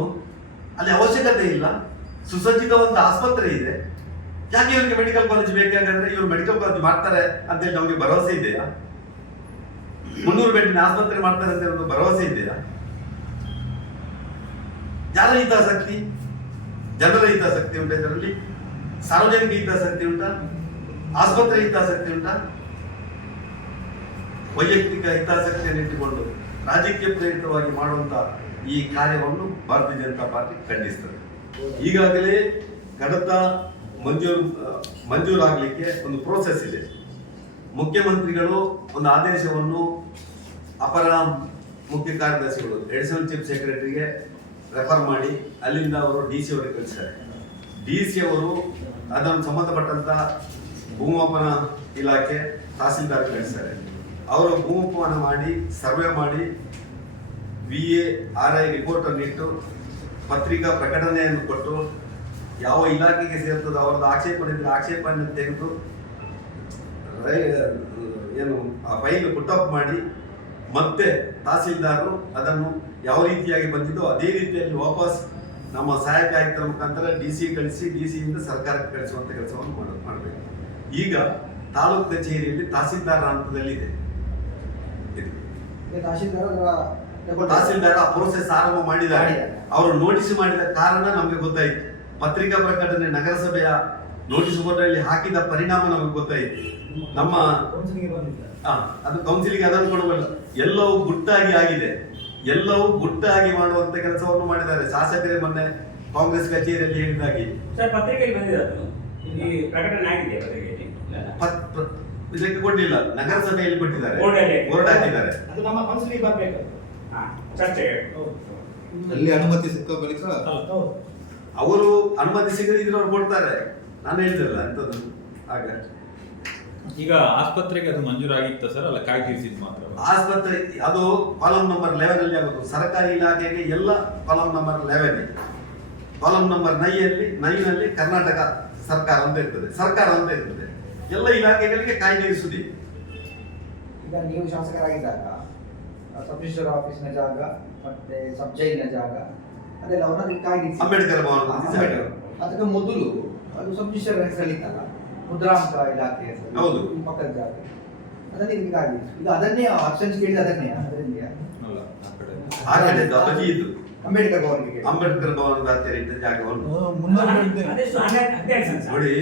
ಅಲ್ಲಿ ಅವಶ್ಯಕತೆ ಇಲ್ಲ. ಸುಸಜ್ಜಿತ ಒಂದು ಆಸ್ಪತ್ರೆ ಇದೆ. ಯಾಕೆ ಇವರಿಗೆ ಮೆಡಿಕಲ್ ಕಾಲೇಜ್ ಬೇಕಾಗಂದ್ರೆ ಇವರು ಮೆಡಿಕಲ್ ಕಾಲೇಜ್ ಮಾಡ್ತಾರೆ ಅಂತೇಳಿ ನಮಗೆ ಭರವಸೆ ಇದೆಯಾ? ಮುನ್ನೂರು ಬೆಡ್ಡಿನ ಆಸ್ಪತ್ರೆ ಮಾಡ್ತಾರೆ ಅಂತ ಒಂದು ಭರವಸೆ ಇದೆಯಾ? ಯಾರ ಹಿತಾಸಕ್ತಿ? ಜನರ ಹಿತಾಸಕ್ತಿ ಉಂಟಾ ಇದರಲ್ಲಿ? ಸಾರ್ವಜನಿಕ ಹಿತಾಸಕ್ತಿ ಉಂಟಾ? ಆಸ್ಪತ್ರೆ ಹಿತಾಸಕ್ತಿ ಉಂಟಾ? ವೈಯಕ್ತಿಕ ಹಿತಾಸಕ್ತಿಯನ್ನು ಇಟ್ಟುಕೊಂಡು ರಾಜಕೀಯ ಪ್ರೇರಿತವಾಗಿ ಮಾಡುವಂತ ಈ ಕಾರ್ಯವನ್ನು ಭಾರತೀಯ ಜನತಾ ಪಾರ್ಟಿ ಖಂಡಿಸ್ತದೆ. ಈಗಾಗಲೇ ಕಡತ ಮಂಜೂರು, ಮಂಜೂರಾಗಲಿಕ್ಕೆ ಒಂದು ಪ್ರೋಸೆಸ್ ಇದೆ. ಮುಖ್ಯಮಂತ್ರಿಗಳು ಒಂದು ಆದೇಶವನ್ನು ಅಪರ ಮುಖ್ಯ ಕಾರ್ಯದರ್ಶಿಗಳು ಎಡಿಷನಲ್ ಚೀಫ್ ಸೆಕ್ರೆಟರಿಗೆ ರೆಫರ್ ಮಾಡಿ, ಅಲ್ಲಿಂದ ಅವರು ಡಿ ಸಿ ಅವರಿಗೆ ಕಳಿಸ್ತಾರೆ. ಡಿ ಸಿ ಅವರು ಅದನ್ನು ಸಂಬಂಧಪಟ್ಟಂತ ಭೂಮಾಪನ ಇಲಾಖೆ ತಹಸೀಲ್ದಾರ್ ಕಳಿಸ್ತಾರೆ. ಅವರು ಉಪಮಾನ ಮಾಡಿ, ಸರ್ವೆ ಮಾಡಿ V A R I report ಅನ್ನು ಇಟ್ಟು, ಪತ್ರಿಕಾ ಪ್ರಕಟಣೆಯನ್ನು ಕೊಟ್ಟು, ಯಾವ ಇಲಾಖೆಗೆ ಸೇರ್ತದೆ ಅವ್ರದ್ದು ಆಕ್ಷೇಪಣೆ ಇದ್ರೆ ಆಕ್ಷೇಪಣೆ ತೆಗೆದು, ರೈ- ಏನು, ಆ ಫೈಲ್ ಪುಟಪ್ ಮಾಡಿ, ಮತ್ತೆ ತಹಸೀಲ್ದಾರರು ಅದನ್ನು ಯಾವ ರೀತಿಯಾಗಿ ಬಂದಿದ್ದೋ ಅದೇ ರೀತಿಯಲ್ಲಿ ವಾಪಸ್ ನಮ್ಮ ಸಹಾಯಕ ಆಯುಕ್ತರ ಮುಖಾಂತರ ಡಿ ಸಿ ಕಳಿಸಿ ಡಿ ಸಿಯಿಂದ ಸರ್ಕಾರಕ್ಕೆ ಕಳಿಸುವಂತ ಕೆಲಸವನ್ನು ಮಾಡ, ಮಾಡಬೇಕು ಈಗ ತಾಲೂಕು ಕಚೇರಿಯಲ್ಲಿ ತಹಸೀಲ್ದಾರ ಹಂತದಲ್ಲಿದೆ. ತಹಸೀಲ್ದಾರ್ ಆ ಪ್ರೋಸೆಸ್ ಆರಂಭ ಮಾಡಿದ್ದಾರೆ. ಅವರು ನೋಟಿಸ್ ಮಾಡಿದ ಕಾರಣ ನಮಗೆ ಗೊತ್ತಾಯಿತು. ಪತ್ರಿಕಾ ಪ್ರಕಟಣೆ ನಗರಸಭೆಯ ನೋಟಿಸ್ ಬೋರ್ಡಲ್ಲಿ ಹಾಕಿದ ಪರಿಣಾಮ ನಮಗೆ ಗೊತ್ತಾಯಿತು. ನಮ್ಮ ಆ, ಅದು ಕೌನ್ಸಿಲಿಗೆ ಅದನ್ನು ಕೊಡಬಲ್ಲ ಎಲ್ಲವೂ ಗುಟ್ಟಾಗಿ ಆಗಿದೆ. ಎಲ್ಲವೂ ಗುಟ್ಟಾಗಿ ಮಾಡುವಂತ ಕೆಲಸವನ್ನು ಮಾಡಿದ್ದಾರೆ. ಶಾಸಕರೇ ಮೊನ್ನೆ ಕಾಂಗ್ರೆಸ್ ಕಚೇರಿಯಲ್ಲಿ ಹೇಳಿದಾಗೆ ಸರ್ ಪತ್ರಿಕೆಯಲ್ಲಿ ಬಂದಿದೆ ಅದು ಈ ಪ್ರಕಟಣೆ ಆಗಿದೆ ಪತ್ರಿಕೆಯಲ್ಲಿ ಪತ್- ಪ್ರ- ಇದಕ್ಕೆ ಕೊಟ್ಟಿಲ್ಲ ನಗರಸಭೆಯಲ್ಲಿ ಕೊಟ್ಟಿದ್ದಾರೆ. ಬೋರ್ಡ್ ಹಾಕಿದ್ದಾರೆ. ಅದು ನಮ್ಮ ಕೌನ್ಸಿಲಿಗೆ ಬರಬೇಕು. ಹಾ ಚರ್ಚೆ. ಅಲ್ಲಿ ಅನುಮತಿ ಸಿಕ್ಕ ಬಳಿಕ ಅವರು ಅನುಮತಿ ಸಿಗದಿದ್ರೆ ಅವ್ರು ಕೊಡ್ತಾರೆ. ನಾನು ಹೇಳ್ತಿರಲ್ಲ ಅಂತದ್ದು ಆಗ ಈಗ ಆಸ್ಪತ್ರೆಗೆ ಅದು ಮಂಜೂರಾಗಿತ್ತ ಸರ್? ಅಲ್ಲ ಕಾಯ್ದಿರಿಸಿದ್ ಮಾತ್ರ? ಆಸ್ಪತ್ರೆ ಅದು ಕಾಲಮ್ ನಂಬರ್ ಲೆವೆನ್ ಅಲ್ಲಿ ಆಗೋದು. ಸರ್ಕಾರಿ ಇಲಾಖೆಗೆ ಎಲ್ಲ column number eleven column number ನೈಯಲ್ಲಿ ನೈನಲ್ಲಿ ಕರ್ನಾಟಕ ಸರ್ಕಾರ ಅಂತ ಇರ್ತದೆ. ಸರ್ಕಾರ ಅಂತ ಇರ್ತದೆ. ಎಲ್ಲ ಇಲಾಖೆಗಳಿಗೆ ಕಾಯ್ದಿರಿಸುವುದೇ ಈಗ ನೀವು ಶಾಸಕರಾಗಿದ್ದಾಗ ಸಬ್ ರಿಜಿಸ್ಟರ್ ಆಫೀಸ್ನ ಜಾಗ ಮತ್ತೆ ಸಬ್ ಜೈಲಿನ ಜಾಗ ಅದೆಲ್ಲ ಅವರಲ್ಲಿ ಕಾಯ್ದಿರಿಸಿ ಅಂಬೇಡ್ಕರ್ ಭವನ. ಅಂಬೇಡ್ಕರ್. ಅದಕ್ಕೆ ಮೊದಲು ಅದು ಸಬ್ ರಿಜಿಸ್ಟರ್ ಹೆಸರಲ್ಲಿತ್ತಲ್ಲ ಮುದ್ರಾಂಕ ಇಲಾಖೆ ಹೆಸರು ಹೌದು. ಪಕ್ಕದ ಜಾಗ. ಅದನ್ನ ನಿಮಗೆ ಕಾಯ್ದಿರಿಸಿ ಈಗ ಅದನ್ನೇ ಆಪ್ಷನ್ಸ್ ಕೇಳಿದ ಅದನ್ನೇ ಅದರಿಂದ ಅಲ್ಲ ಆ ಕಡೆ ಇದ್ದು ಅಂಬೇಡ್ಕರ್ ಭವನಿಗೆ ಅಂಬೇಡ್ಕರ್ ಭವನದ ಹತ್ತಿರ ಇದ್ದ ಜಾಗವನ್ನು. ನೋಡಿ.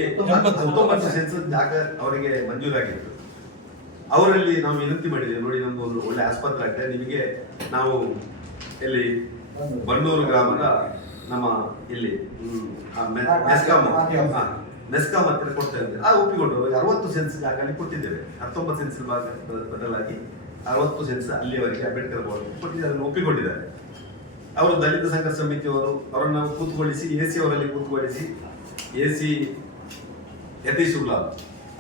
ಹತ್ತೊಂಬತ್ತು ಸೆನ್ಸ್ ಜಾಗ ಅವರಿಗೆ ಮಂಜೂರಾಗಿತ್ತು. ಅವರಲ್ಲಿ ನಾವು ವಿನಂತಿ ಮಾಡಿದ್ದೇವೆ ನೋಡಿ ನಮ್ದು ಒಂದು ಒಳ್ಳೆ ಆಸ್ಪತ್ರೆ ಆಗಿದೆ. ನಿಮಗೆ ನಾವು ಇಲ್ಲಿ ಬಂಡೂರು ಗ್ರಾಮದ ನಮ್ಮ ಇಲ್ಲಿ ಮೆಸ್ಕಾಮ್ ಆ ಮೆ- ಮೆಸ್ಕಾಂ ಮೆಸ್ಕಾಂ ಹತ್ತಿರ ಕೊಡ್ತಾ ಅಂತ. ಆ ಒಪ್ಪಿಕೊಂಡು ಅರವತ್ತು ಸೆನ್ಸ್ ಜಾಗದಲ್ಲಿ ಕೊಟ್ಟಿದ್ದೇವೆ. ಹತ್ತೊಂಬತ್ತು ಸೆನ್ಸ್ ಭಾಗ ಬದಲಾಗಿ ಅರವತ್ತು ಸೆನ್ಸ್ ಅಲ್ಲಿಯವರೆಗೆ ಅಂಬೇಡ್ಕರ್ ಭವನ ಕೊಟ್ಟಿದ್ದಾರೆ ಅದನ್ನು ಒಪ್ಪಿಕೊಂಡಿದ್ದಾರೆ. ಅವರು ದಲಿತ ಸಂಘ ಸಮಿತಿಯವರು, ಅವರನ್ನು ಕೂತ್ಕೊಳ್ಳಿಸಿ ಎ ಸಿ ಅವರಲ್ಲಿ ಕೂತ್ಕೊಳ್ಳಿಸಿ ಎ ಸಿ ಯತೀಶ್ ಉಲ್ಲಾ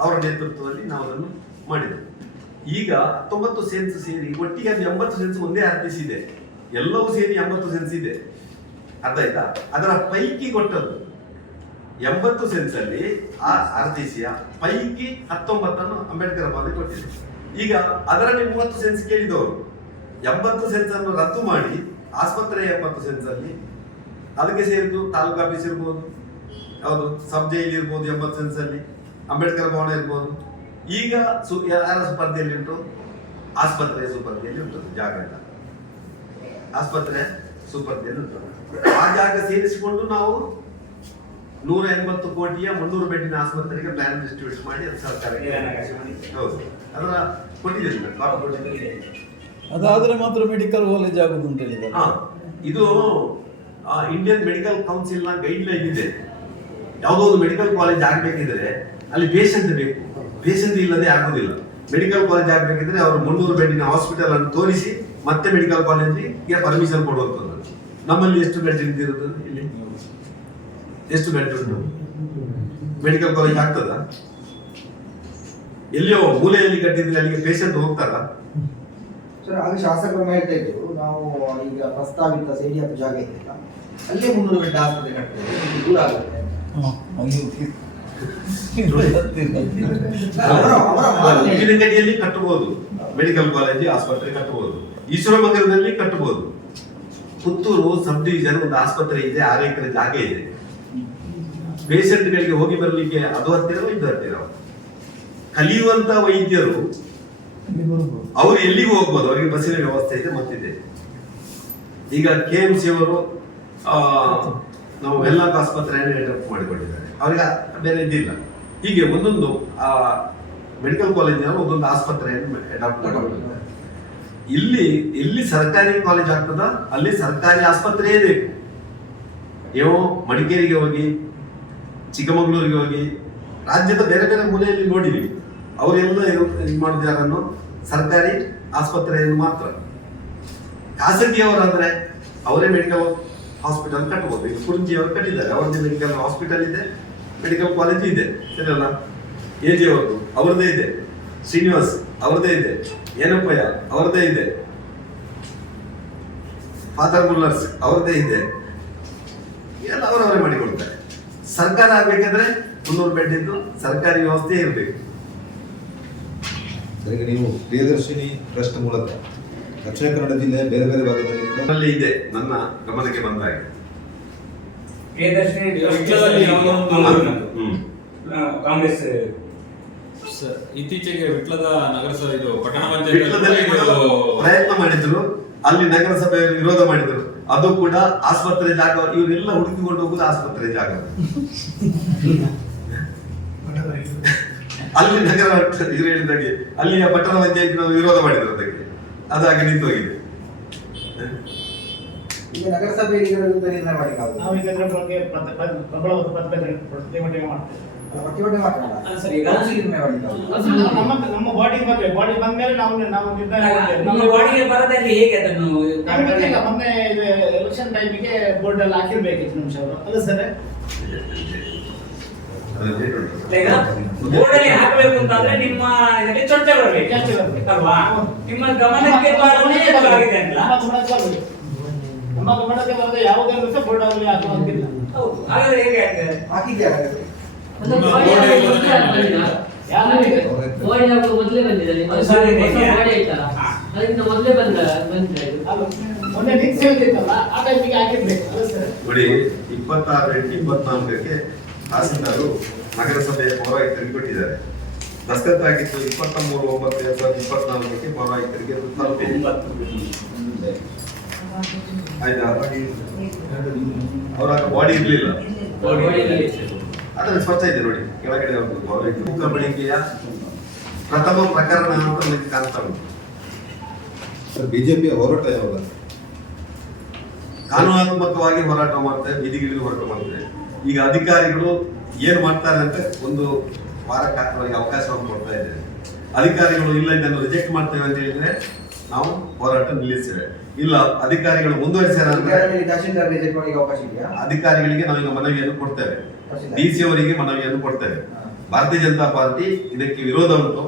ಅವರ ನೇತೃತ್ವದಲ್ಲಿ ನಾವು ಅದನ್ನು ಮಾಡಿದೆವು. ಈಗ ಹತ್ತೊಂಬತ್ತು ಸೆನ್ಸ್ ಸೇರಿ ಒಟ್ಟಿಗೆ ಅದು ಎಂಬತ್ತು ಸೆನ್ಸ್ ಒಂದೇ ಆರ್ ಟಿ ಸಿ ಇದೆ. ಎಲ್ಲವೂ ಸೇರಿ ಎಂಬತ್ತು ಸೆನ್ಸ್ ಇದೆ. ಅರ್ಥ ಆಯ್ತಾ? ಅದರ ಪೈಕಿ ಕೊಟ್ಟದ್ದು ಎಂಬತ್ತು ಸೆನ್ಸ್ ಅಲ್ಲಿ ಆ ಸಿಯ ಪೈಕಿ ಹತ್ತೊಂಬತ್ತನ್ನು ಅಂಬೇಡ್ಕರ್ ಭವನ ಕೊಟ್ಟಿದೆ ಈಗ ಅದರಲ್ಲಿ ಮೂವತ್ತು ಸೆನ್ಸ್ ಕೇಳಿದವರು. ಎಂಬತ್ತು ಸೆನ್ಸ್ ಅನ್ನು ರದ್ದು ಮಾಡಿ ಆಸ್ಪತ್ರೆ ಎಂಬತ್ತು ಸೆನ್ಸ್ ಅಲ್ಲಿ ಅದಕ್ಕೆ ಸೇರಿದ್ದು ತಾಲೂಕು ಆಫೀಸ್ ಇರ್ಬೋದು ಯಾವುದು ಸಬ್ ಜೈಲ್ ಇರ್ಬೋದು ಎಂಬತ್ತು ಸೆನ್ಸ್ ಅಲ್ಲಿ ಅಂಬೇಡ್ಕರ್ ಭವನ ಇರ್ಬೋದು. ಈಗ ಸು ಯಾರ ಸ್ಪರ್ಧೆಯಲ್ಲಿ ಉಂಟು? ಆಸ್ಪತ್ರೆ ಸುಪರ್ಧೆಯಲ್ಲಿ ಉಂಟು ಜಾಗ ಇಲ್ಲ ಆಸ್ಪತ್ರೆ ಸುಪರ್ಧೆಯಲ್ಲಿ ಉಂಟು. ಆ ಜಾಗ ಸೇರಿಸಿಕೊಂಡು ನಾವು ನೂರ ಎಂಬತ್ತು ಕೋಟಿಯ ಮುನ್ನೂರು ಬೆಡ್ಡಿನ ಆಸ್ಪತ್ರೆಗೆ ಪ್ಲಾನ್ ಡಿಸ್ಟ್ರಿಬ್ಯೂಟ್ ಮಾಡಿ ಅದು ಸರ್ಕಾರಕ್ಕೆ ಹೌದು. ಅದರ ಕೊಟ್ಟಿದ್ದೇನೆ ಅದಾದ್ರೆ ಮಾತ್ರ ಮೆಡಿಕಲ್ ಕಾಲೇಜ್ ಆಗುದು ಅಂತ ಇದು ಇಂಡಿಯನ್ ಮೆಡಿಕಲ್ ಕೌನ್ಸಿಲ್ನ ಗೈಡ್ ಲೈನ್ ಇದೆ ಯಾವುದೋ ಒಂದು ಮೆಡಿಕಲ್ ಕಾಲೇಜ್ ಆಗ್ಬೇಕಿದ್ರೆ ಅಲ್ಲಿ ಪೇಷಂಟ್ ಬೇಕು. ಪೇಷಂಟ್ ಇಲ್ಲದೆ ಆಗುದಿಲ್ಲ. ಮೆಡಿಕಲ್ ಕಾಲೇಜ್ ಆಗ್ಬೇಕಿದ್ರೆ ಅವರು ಮುನ್ನೂರು ಬೆಡ್ಡಿನ ಹಾಸ್ಪಿಟಲ್ ಅನ್ನು ತೋರಿಸಿ ಮತ್ತೆ ಮೆಡಿಕಲ್ ಕಾಲೇಜಿಗೆ ಪರ್ಮಿಷನ್ ಕೊಡುವಂಥದ್ದು. ನಮ್ಮಲ್ಲಿ ಎಷ್ಟು ಬೆಡ್ ಇರೋದು ಇಲ್ಲಿ? ಎಷ್ಟು ಬೆಡ್ ಉಂಟು? ಮೆಡಿಕಲ್ ಕಾಲೇಜ್ ಆಗ್ತದ? ಎಲ್ಲಿಯೋ ಮೂಲೆಯಲ್ಲಿ ಕಟ್ಟಿದ್ರೆ ಅಲ್ಲಿಗೆ ಪೇಷಂಟ್ ಹೋಗ್ತಾರಾ? ಸರ್ ಆಗ ಶಾಸಕರು ಹೇಳ್ತಾ ಇದ್ರು ನಾವು ಈಗ ಪ್ರಸ್ತಾವಿತ ಸೇಡಿಯಪ್ಪ ಜಾಗ ಇದೆಯಲ್ಲ ಅಲ್ಲೇ ಮುನ್ನೂರು ಗಂಟೆ ಆಸ್ಪತ್ರೆ ಕಟ್ಟಬೇಕು ಇದು ದೂರ ಆಗುತ್ತೆ. ಅವರ ಅವರ ಮಾತು. ಉಪ್ಪಿನಂಗಡಿಯಲ್ಲಿ ಕಟ್ಟಬಹುದು ಮೆಡಿಕಲ್ ಕಾಲೇಜ್ ಆಸ್ಪತ್ರೆ ಕಟ್ಟಬಹುದು ಈಶ್ವರ ಮಂದಿರದಲ್ಲಿ ಕಟ್ಟಬಹುದು ಪುತ್ತೂರು ಸಬ್ ಡಿವಿಷನ್ ಒಂದು ಆಸ್ಪತ್ರೆ ಇದೆ ಆರು ಎಕರೆ ಜಾಗ ಇದೆ ಪೇಷಂಟ್ ಗಳಿಗೆ ಹೋಗಿ ಬರಲಿಕ್ಕೆ ಅದು ಹತ್ತಿರ ಇದು ಹತ್ತಿರ ಕಲಿಯುವಂತ ವೈದ್ಯರು. ಅವರು ಎಲ್ಲಿಗೂ ಹೋಗ್ಬೋದು, ಅವರಿಗೆ ಬಸ್ಸಿನ ವ್ಯವಸ್ಥೆ ಇದೆ, ಮತ್ತಿದೆ. ಈಗ ಕೆ ಎಂ ಸಿ ಅವರು ನಾವು ವೆಲ್ಲಾಕ್ ಆಸ್ಪತ್ರೆಯನ್ನು ಡೆವಲಪ್ ಮಾಡಿಕೊಂಡಿದ್ದಾರೆ. ಅವರಿಗೆ ಬೇರೆ ಇದಿಲ್ಲ. ಹೀಗೆ ಒಂದೊಂದು ಮೆಡಿಕಲ್ ಕಾಲೇಜಿನ ಒಂದೊಂದು ಆಸ್ಪತ್ರೆಯನ್ನು ಅಡಾಪ್ಟ್ ಮಾಡಿಕೊಂಡಿದ್ದಾರೆ. ಇಲ್ಲಿ ಎಲ್ಲಿ ಸರ್ಕಾರಿ ಕಾಲೇಜ್ ಆಗ್ತದ, ಅಲ್ಲಿ ಸರ್ಕಾರಿ ಆಸ್ಪತ್ರೆಯೇ ಬೇಕು. ನೀವು ಮಡಿಕೇರಿಗೆ ಹೋಗಿ, ಚಿಕ್ಕಮಗಳೂರಿಗೆ ಹೋಗಿ, ರಾಜ್ಯದ ಬೇರೆ ಬೇರೆ ಮೂಲೆಯಲ್ಲಿ ನೋಡಿವಿ ಅವರೆಲ್ಲ ಇದು ಮಾಡಿದಾರನ್ನು ಸರ್ಕಾರಿ ಆಸ್ಪತ್ರೆಯನ್ನು ಮಾತ್ರ. ಖಾಸಗಿಯವರಾದ್ರೆ ಅವರೇ ಮೆಡಿಕಲ್ ಹಾಸ್ಪಿಟಲ್ ಕಟ್ಟಬಹುದು ಈಗ ಕುರುಂಜಿಯವರು ಕಟ್ಟಿದ್ದಾರೆ. ಅವ್ರದ್ದು ಮೆಡಿಕಲ್ ಹಾಸ್ಪಿಟಲ್ ಇದೆ ಮೆಡಿಕಲ್ ಕಾಲೇಜು ಇದೆ. ಸರಿಯಲ್ಲ? ಎ ಜಿ ಅವ್ರದ್ದು, ಅವ್ರದ್ದೇ ಇದೆ. ಶ್ರೀನಿವಾಸ್, ಅವ್ರದ್ದೇ ಇದೆ. ಏನಪ್ಪಯ್ಯ, ಅವ್ರದ್ದೇ ಇದೆ. ಫಾದರ್ ಮುಲ್ಲರ್ಸ್ ಅವ್ರದ್ದೇ ಇದೆ. ಎಲ್ಲ ಅವರವರೇ ಮಾಡಿಕೊಡ್ತಾರೆ. ಸರ್ಕಾರ ಆಗ್ಬೇಕಾದ್ರೆ ಮುನ್ನೂರು ಬೆಡ್ ಇದ್ದು ಸರ್ಕಾರಿ ವ್ಯವಸ್ಥೆ ಇರಬೇಕು. ಈಗ ನೀವು ಪ್ರಿಯದರ್ಶಿನಿ ಟ್ರಸ್ಟ್ ಮೂಲಕ ದಕ್ಷಿಣ ಕನ್ನಡ ಜಿಲ್ಲೆ ಬೇರೆ ಬೇರೆ ಭಾಗದಲ್ಲಿ ಅಲ್ಲಿ ಇದೆ ನನ್ನ ಗಮನಕ್ಕೆ ಬಂದಾಗ ಪ್ರಿಯದರ್ಶಿನಿ. ಕಾಂಗ್ರೆಸ್ ಇತ್ತೀಚೆಗೆ ವಿಟ್ಲದ ನಗರಸಭೆ ಇದು ಪಟ್ಟಣ ವಿಟ್ಲದಲ್ಲಿ ಪಂಚಾಯತ್ ಪ್ರಯತ್ನ ಮಾಡಿದ್ರು ಅಲ್ಲಿ ನಗರಸಭೆಯಲ್ಲಿ ವಿರೋಧ ಮಾಡಿದ್ರು. ಅದು ಕೂಡ ಆಸ್ಪತ್ರೆ ಜಾಗ ಇವರೆಲ್ಲ ಹುಡುಕಿಕೊಂಡು ಹೋಗುದು ಆಸ್ಪತ್ರೆ ಜಾಗ. [LAUGHS] ಅಲ್ಲಿ ನಗರ ಇವರು ಹೇಳಿದಾಗೆ ಅಲ್ಲಿಯ ಪಟ್ಟಣ ಪಂಚಾಯತ್ನವರು ವಿರೋಧ ಮಾಡಿದ್ರು ಅದಕ್ಕೆ. ಅದಾಗಿ ನಿಂತು ಹೋಗಿದೆ ಈಗ ನಗರಸಭೆ ಪ್ರತಿಭಟನೆ ನಮ್ಮ ನಮ್ಮ ಬಾಡಿಗೆ ಬರ್ಬೇಕು ಬಾಡಿ ಬಂದ್ಮೇಲೆ ನಾವು ನಾವು. ನಮ್ಮ ಬಾಡಿಗೆ ಬರದಲ್ಲಿ ಹೇಗೆ ಅದನ್ನು ಮೊನ್ನೆ ಎಲೆಕ್ಷನ್ ಟೈಮಿಗೆ ಬೋರ್ಡ್ ಅಲ್ಲಿ ಹಾಕಿರ್ಬೇಕಿತ್ತು ನಿಮಿಷ ಅವರು. ಅಲ್ಲ ಸರ್ ಬೋರ್ಡಲ್ಲಿ ಹಾಕಬೇಕು ಅಂತಂದ್ರೆ ನಿಮ್ಮ ಇದರಲ್ಲಿ ಚರ್ಚೆ ಬರಬೇಕು ಚರ್ಚೆ ಬರ್ಬೇಕು. ಅಲ್ವಾ? ನಿಮ್ಮ ಗಮನಕ್ಕೆ ಬಾರದೇ ಇದು ಆಗಿದೆ ಅಂತ. ನಮ್ಮ ಗಮನಕ್ಕೆ ಬರದ. ನಮ್ಮ ಗಮನಕ್ಕೆ ಬರದೆ ಯಾವುದೇ ಸಹ ಬೋರ್ಡ್ ಅಲ್ಲಿ ಹಾಕುವಂತಿಲ್ಲ ಹೌದು ಹಾಗಾದ್ರೆ ಹೇಗೆ ಆಗ್ತದೆ? ಹಾಕಿದ್ಯಾ ಹಾಕುವ ಮೊದ್ಲೇ ಬಂದಿದೆ ನಿಮ್ಮ. ಅದಕ್ಕಿಂತ ಮೊದ್ಲೇ ಬಂದ ಬಂದಿದೆ ಮೊನ್ನೆ ನಿಕ್ಸ್ ಹೇಳ್ತಿತ್ತಲ್ಲ ಆ ಟೈಮಿಗೆ ಹಾಕಿರ್ಬೇಕು. ಅಲ್ಲ ಸರ್. ನೋಡಿ ಇಪ್ಪತ್ತಾರು ಎಂಟು ಇಪ್ಪತ್ನಾಲ್ಕಕ್ಕೆ ತಹಸೀಲ್ದಾರು ನಗರಸಭೆಯ ಪೌರಾಯುಕ್ತರಿಗೆ ಕೊಟ್ಟಿದ್ದಾರೆ ದಸ್ತತ್ ಆಗಿತ್ತು ಇಪ್ಪತ್ತ ಮೂರು ಒಂಬತ್ತು ಎರಡ್ ಸಾವಿರದ ಇಪ್ಪತ್ನಾಲ್ಕಕ್ಕೆ ಪೌರಾಯುಕ್ತರಿಗೆ ತಲುಪಿದೆ. ಆಯ್ತಾ? ಅವರ ಬಾಡಿ ಇರಲಿಲ್ಲ. ಅದನ್ನು ಸ್ವಚ್ಛ ಇದೆ ನೋಡಿ ಕೆಳಗಡೆ ಒಂದು ಪೌರಾಯುಕ್ತ. ಬಳಿಕೆಯ ಪ್ರಥಮ ಪ್ರಕರಣ ಅಂತ ನಮಗೆ ಕಾಣ್ತಾ ಉಂಟು. ಸರ್ ಬಿಜೆಪಿಯ ಹೋರಾಟ ಯಾವಾಗ? ಕಾನೂನಾತ್ಮಕವಾಗಿ ಹೋರಾಟ ಮಾಡ್ತಾರೆ ಬೀದಿಗಿಳಿದು ಹೋರಾಟ ಮಾಡ್ತಾರೆ. ಈಗ ಅಧಿಕಾರಿಗಳು ಏನು ಮಾಡ್ತಾರೆ ಅಂತ ಒಂದು ವಾರಕ್ಕೆ ಅವರಿಗೆ ಅವಕಾಶವನ್ನು ಕೊಡ್ತಾ ಇದ್ದೇವೆ ಅಧಿಕಾರಿಗಳು ಇಲ್ಲ ಇದನ್ನು ರಿಜೆಕ್ಟ್ ಮಾಡ್ತೇವೆ ಅಂತ ಹೇಳಿದ್ರೆ ನಾವು ಹೋರಾಟ ನಿಲ್ಲಿಸ್ತೇವೆ. ಇಲ್ಲ ಅಧಿಕಾರಿಗಳು ಮುಂದುವರಿಸ್ಯಾರ ಅಂದ್ರೆ ಸರ್ಕಾರದಲ್ಲಿ ತಹಶೀಲ್ದಾರ್ ರಿಜೆಕ್ಟ್ ಮಾಡಿ ಅವಕಾಶ ಇದೆಯಾ ಅಧಿಕಾರಿಗಳಿಗೆ ನಾವೀಗ ಮನವಿಯನ್ನು ಕೊಡ್ತೇವೆ. ಡಿ ಸಿ ಅವರಿಗೆ ಮನವಿಯನ್ನು ಕೊಡ್ತೇವೆ. ಭಾರತೀಯ ಜನತಾ ಪಾರ್ಟಿ ಇದಕ್ಕೆ ವಿರೋಧ ಉಂಟು.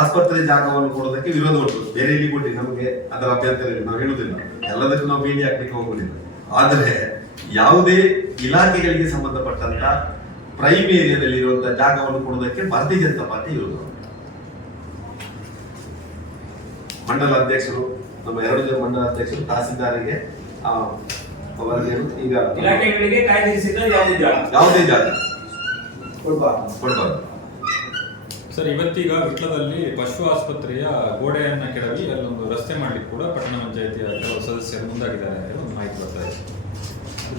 ಆಸ್ಪತ್ರೆ ಜಾಗವನ್ನು ಕೊಡೋದಕ್ಕೆ ವಿರೋಧ ಉಂಟು. ಬೇರೆ ಇಲ್ಲಿ ಕೊಡಿ ನಮಗೆ ಅದರ ಅಭ್ಯಂತರ ನಾವು ಹೇಳುವುದಿಲ್ಲ. ಎಲ್ಲದಕ್ಕೂ ನಾವು ಬೇಡಿ ಹಾಕ್ಲಿಕ್ಕೆ ಹೋಗುದಿಲ್ಲ ಆದರೆ ಯಾವುದೇ ಇಲಾಖೆಗಳಿಗೆ ಸಂಬಂಧಪಟ್ಟಂತ ಪ್ರೈಮ್ ಏರಿಯಾದಲ್ಲಿ ಇರುವಂತಹ ಜಾಗವನ್ನು ಕೊಡೋದಕ್ಕೆ ಭಾರತೀಯ ಜನತಾ ಪಾರ್ಟಿ ಇರುವುದು. ಮಂಡಲ ಅಧ್ಯಕ್ಷರು ನಮ್ಮ ಎರಡು ಜನ ಮಂಡಲ ಅಧ್ಯಕ್ಷರು ತಹಸೀಲ್ದಾರಿಗೆ ಈಗ ಇಲಾಖೆಗಳಿಗೆ ಕಾಯ್ದಿರಿಸಿದ ಯಾವುದೇ ಜಾಗ. ಕೊಡ್ಬಾರ್ದು. ಸರ್ ಇವತ್ತೀಗ ವಿಟ್ಲದಲ್ಲಿ ಪಶು ಆಸ್ಪತ್ರೆಯ ಗೋಡೆಯನ್ನ ಕೆಡವಿ ಅಲ್ಲೊಂದು ರಸ್ತೆ ಮಾಡಲಿಕ್ಕೆ ಕೂಡ ಪಟ್ಟಣ ಪಂಚಾಯತಿಯ ಕೆಲವು ಸದಸ್ಯರು ಮುಂದಾಗಿದ್ದಾರೆ ಅಂತ ಒಂದು ಮಾಹಿತಿ ಬರ್ತಾ ಇದೆ.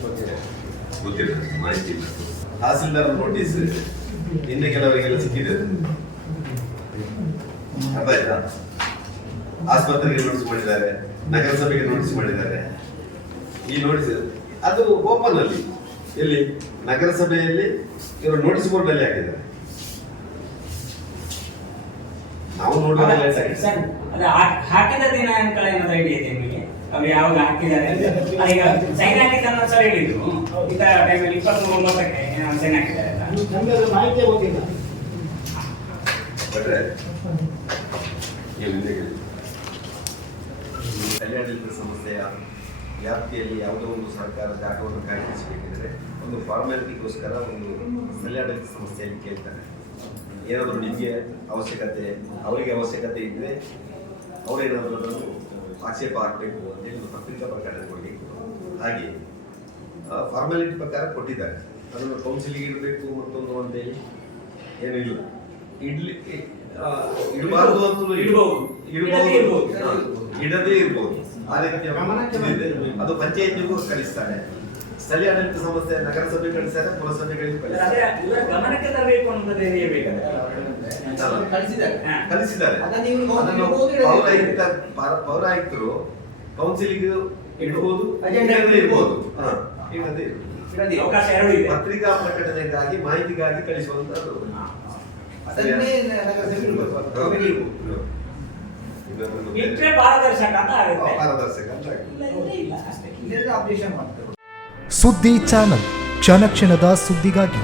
ಗೊತ್ತಿಲ್ಲ. ಮಾಹಿತಿ ಇಲ್ಲ ತಹಸೀಲ್ದಾರ್ ನೋಟಿಸ್ ನಿನ್ನೆ ಕೆಲವರಿಗೆಲ್ಲ ಸಿಕ್ಕಿದೆ. ಅರ್ಥ ಆಯ್ತಾ? ಆಸ್ಪತ್ರೆಗೆ ನೋಟಿಸ್ ಮಾಡಿದ್ದಾರೆ ನಗರಸಭೆಗೆ ನೋಟಿಸ್ ಮಾಡಿದ್ದಾರೆ. ಈ ನೋಟಿಸ್ ಅದು ಓಪನ್ ಅಲ್ಲಿ. ಎಲ್ಲಿ? ನಗರಸಭೆಯಲ್ಲಿ ಇವರು ನೋಟಿಸ್ ಬೋರ್ಡ್ ಅಲ್ಲಿ ಹಾಕಿದ್ದಾರೆ. ನಾವು ನೋಡಿದ್ರೆ ಹಾಕಿದ ದಿನಾಂಕ ಏನಾದ್ರು ಐಡಿಯಾ ಇದೆ ನಿಮಗೆ? ಅವ್ರು ಯಾವಾಗ ಹಾಕಿದ್ದಾರೆ? ಈಗ ಸೈನ್ ಹಾಕಿದ್ದಾನೆ ಸರ್ ಹೇಳಿದ್ರು. ಈ ತರ ಟೈಮಲ್ಲಿ ಇಪ್ಪತ್ತ್ ಒಂಬತ್ತಕ್ಕೆ ಸೈನ್ ಹಾಕಿದ್ದಾರೆ ಕಲ್ಯಾಣಾಡಳಿತ ಸಂಸ್ಥೆಯ ವ್ಯಾಪ್ತಿಯಲ್ಲಿ ಯಾವುದೋ ಒಂದು ಸರ್ಕಾರ ಆಟವನ್ನು ಕಾರ್ಯನಿರ್ವಹಿಸಬೇಕಿದ್ರೆ ಒಂದು ಫಾರ್ಮಾಲಿಟಿಗೋಸ್ಕರ ಒಂದು ಕಲ್ಯಾಣಾಡಳಿತ ಅಂತ ಕೇಳ್ತಾರೆ. ಏನಾದರೂ ನಿಮಗೆ ಅವಶ್ಯಕತೆ ಅವರಿಗೆ ಅವಶ್ಯಕತೆ ಇದ್ದರೆ ಅವರೇನಾದರೂ ಅದನ್ನು ಆಕ್ಷೇಪ ಆಗಬೇಕು ಅಂತೇಳಿ ಒಂದು ಪತ್ರಿಕಾ ಪ್ರಕಾರ ಕೊಡಿ. ಹಾಗೆ ಫಾರ್ಮಾಲಿಟಿ ಪ್ರಕಾರ ಕೊಟ್ಟಿದ್ದಾರೆ. ಅದನ್ನು ಕೌನ್ಸಿಲಿಗೆ ಇಡಬೇಕು ಮತ್ತೊಂದು ಅಂತೇಳಿ ಏನಿಲ್ಲ. ಇಲ್ಲ ಇಡ್ಲಿಕ್ಕೆ ಇಡಬಾರ್ದು ಅಂತ ಇಡ್ಬೋದು. ಇಡಬಹುದು ಇಡದೇ ಇರ್ಬೋದು. ಇಡದೇ ಇರ್ಬೋದು. ಆ ರೀತಿಯ ಗಮನಕ್ಕೆ ಇದೆ. ಅದು ಪಂಚಾಯತ್ನಿಗೂ ಕಳಿಸ್ತಾರೆ. ಸ್ಥಳೀಯ ಆಡಳಿತ ಸಂಸ್ಥೆ ನಗರಸಭೆ ಕಳಿಸ್ತಾರೆ ಪುರಸಭೆಗಳಿಗೆ ಕಳಿಸ್ತಾರೆ. ಗಮನಕ್ಕೆ ತರಬೇಕು ಅಂತ ಕಲಿಸಿದ್ದಾರೆ ಪೌರಾಯುಕ್ತರು ಕೌನ್ಸಿಲಿಗೆ ಇಡಬಹುದು ಇರಬಹುದು ಅವಕಾಶ ಎರಡು ಇದೆ. ಪತ್ರಿಕಾ ಪ್ರಕಟಣೆಗಾಗಿ ಮಾಹಿತಿಗಾಗಿ ಕಳಿಸುವಂತದ್ದು ನಗರಸಭೆ ಸುದ್ದಿ ಚಾನಲ್ ಕ್ಷಣ ಕ್ಷಣದ ಸುದ್ದಿಗಾಗಿ.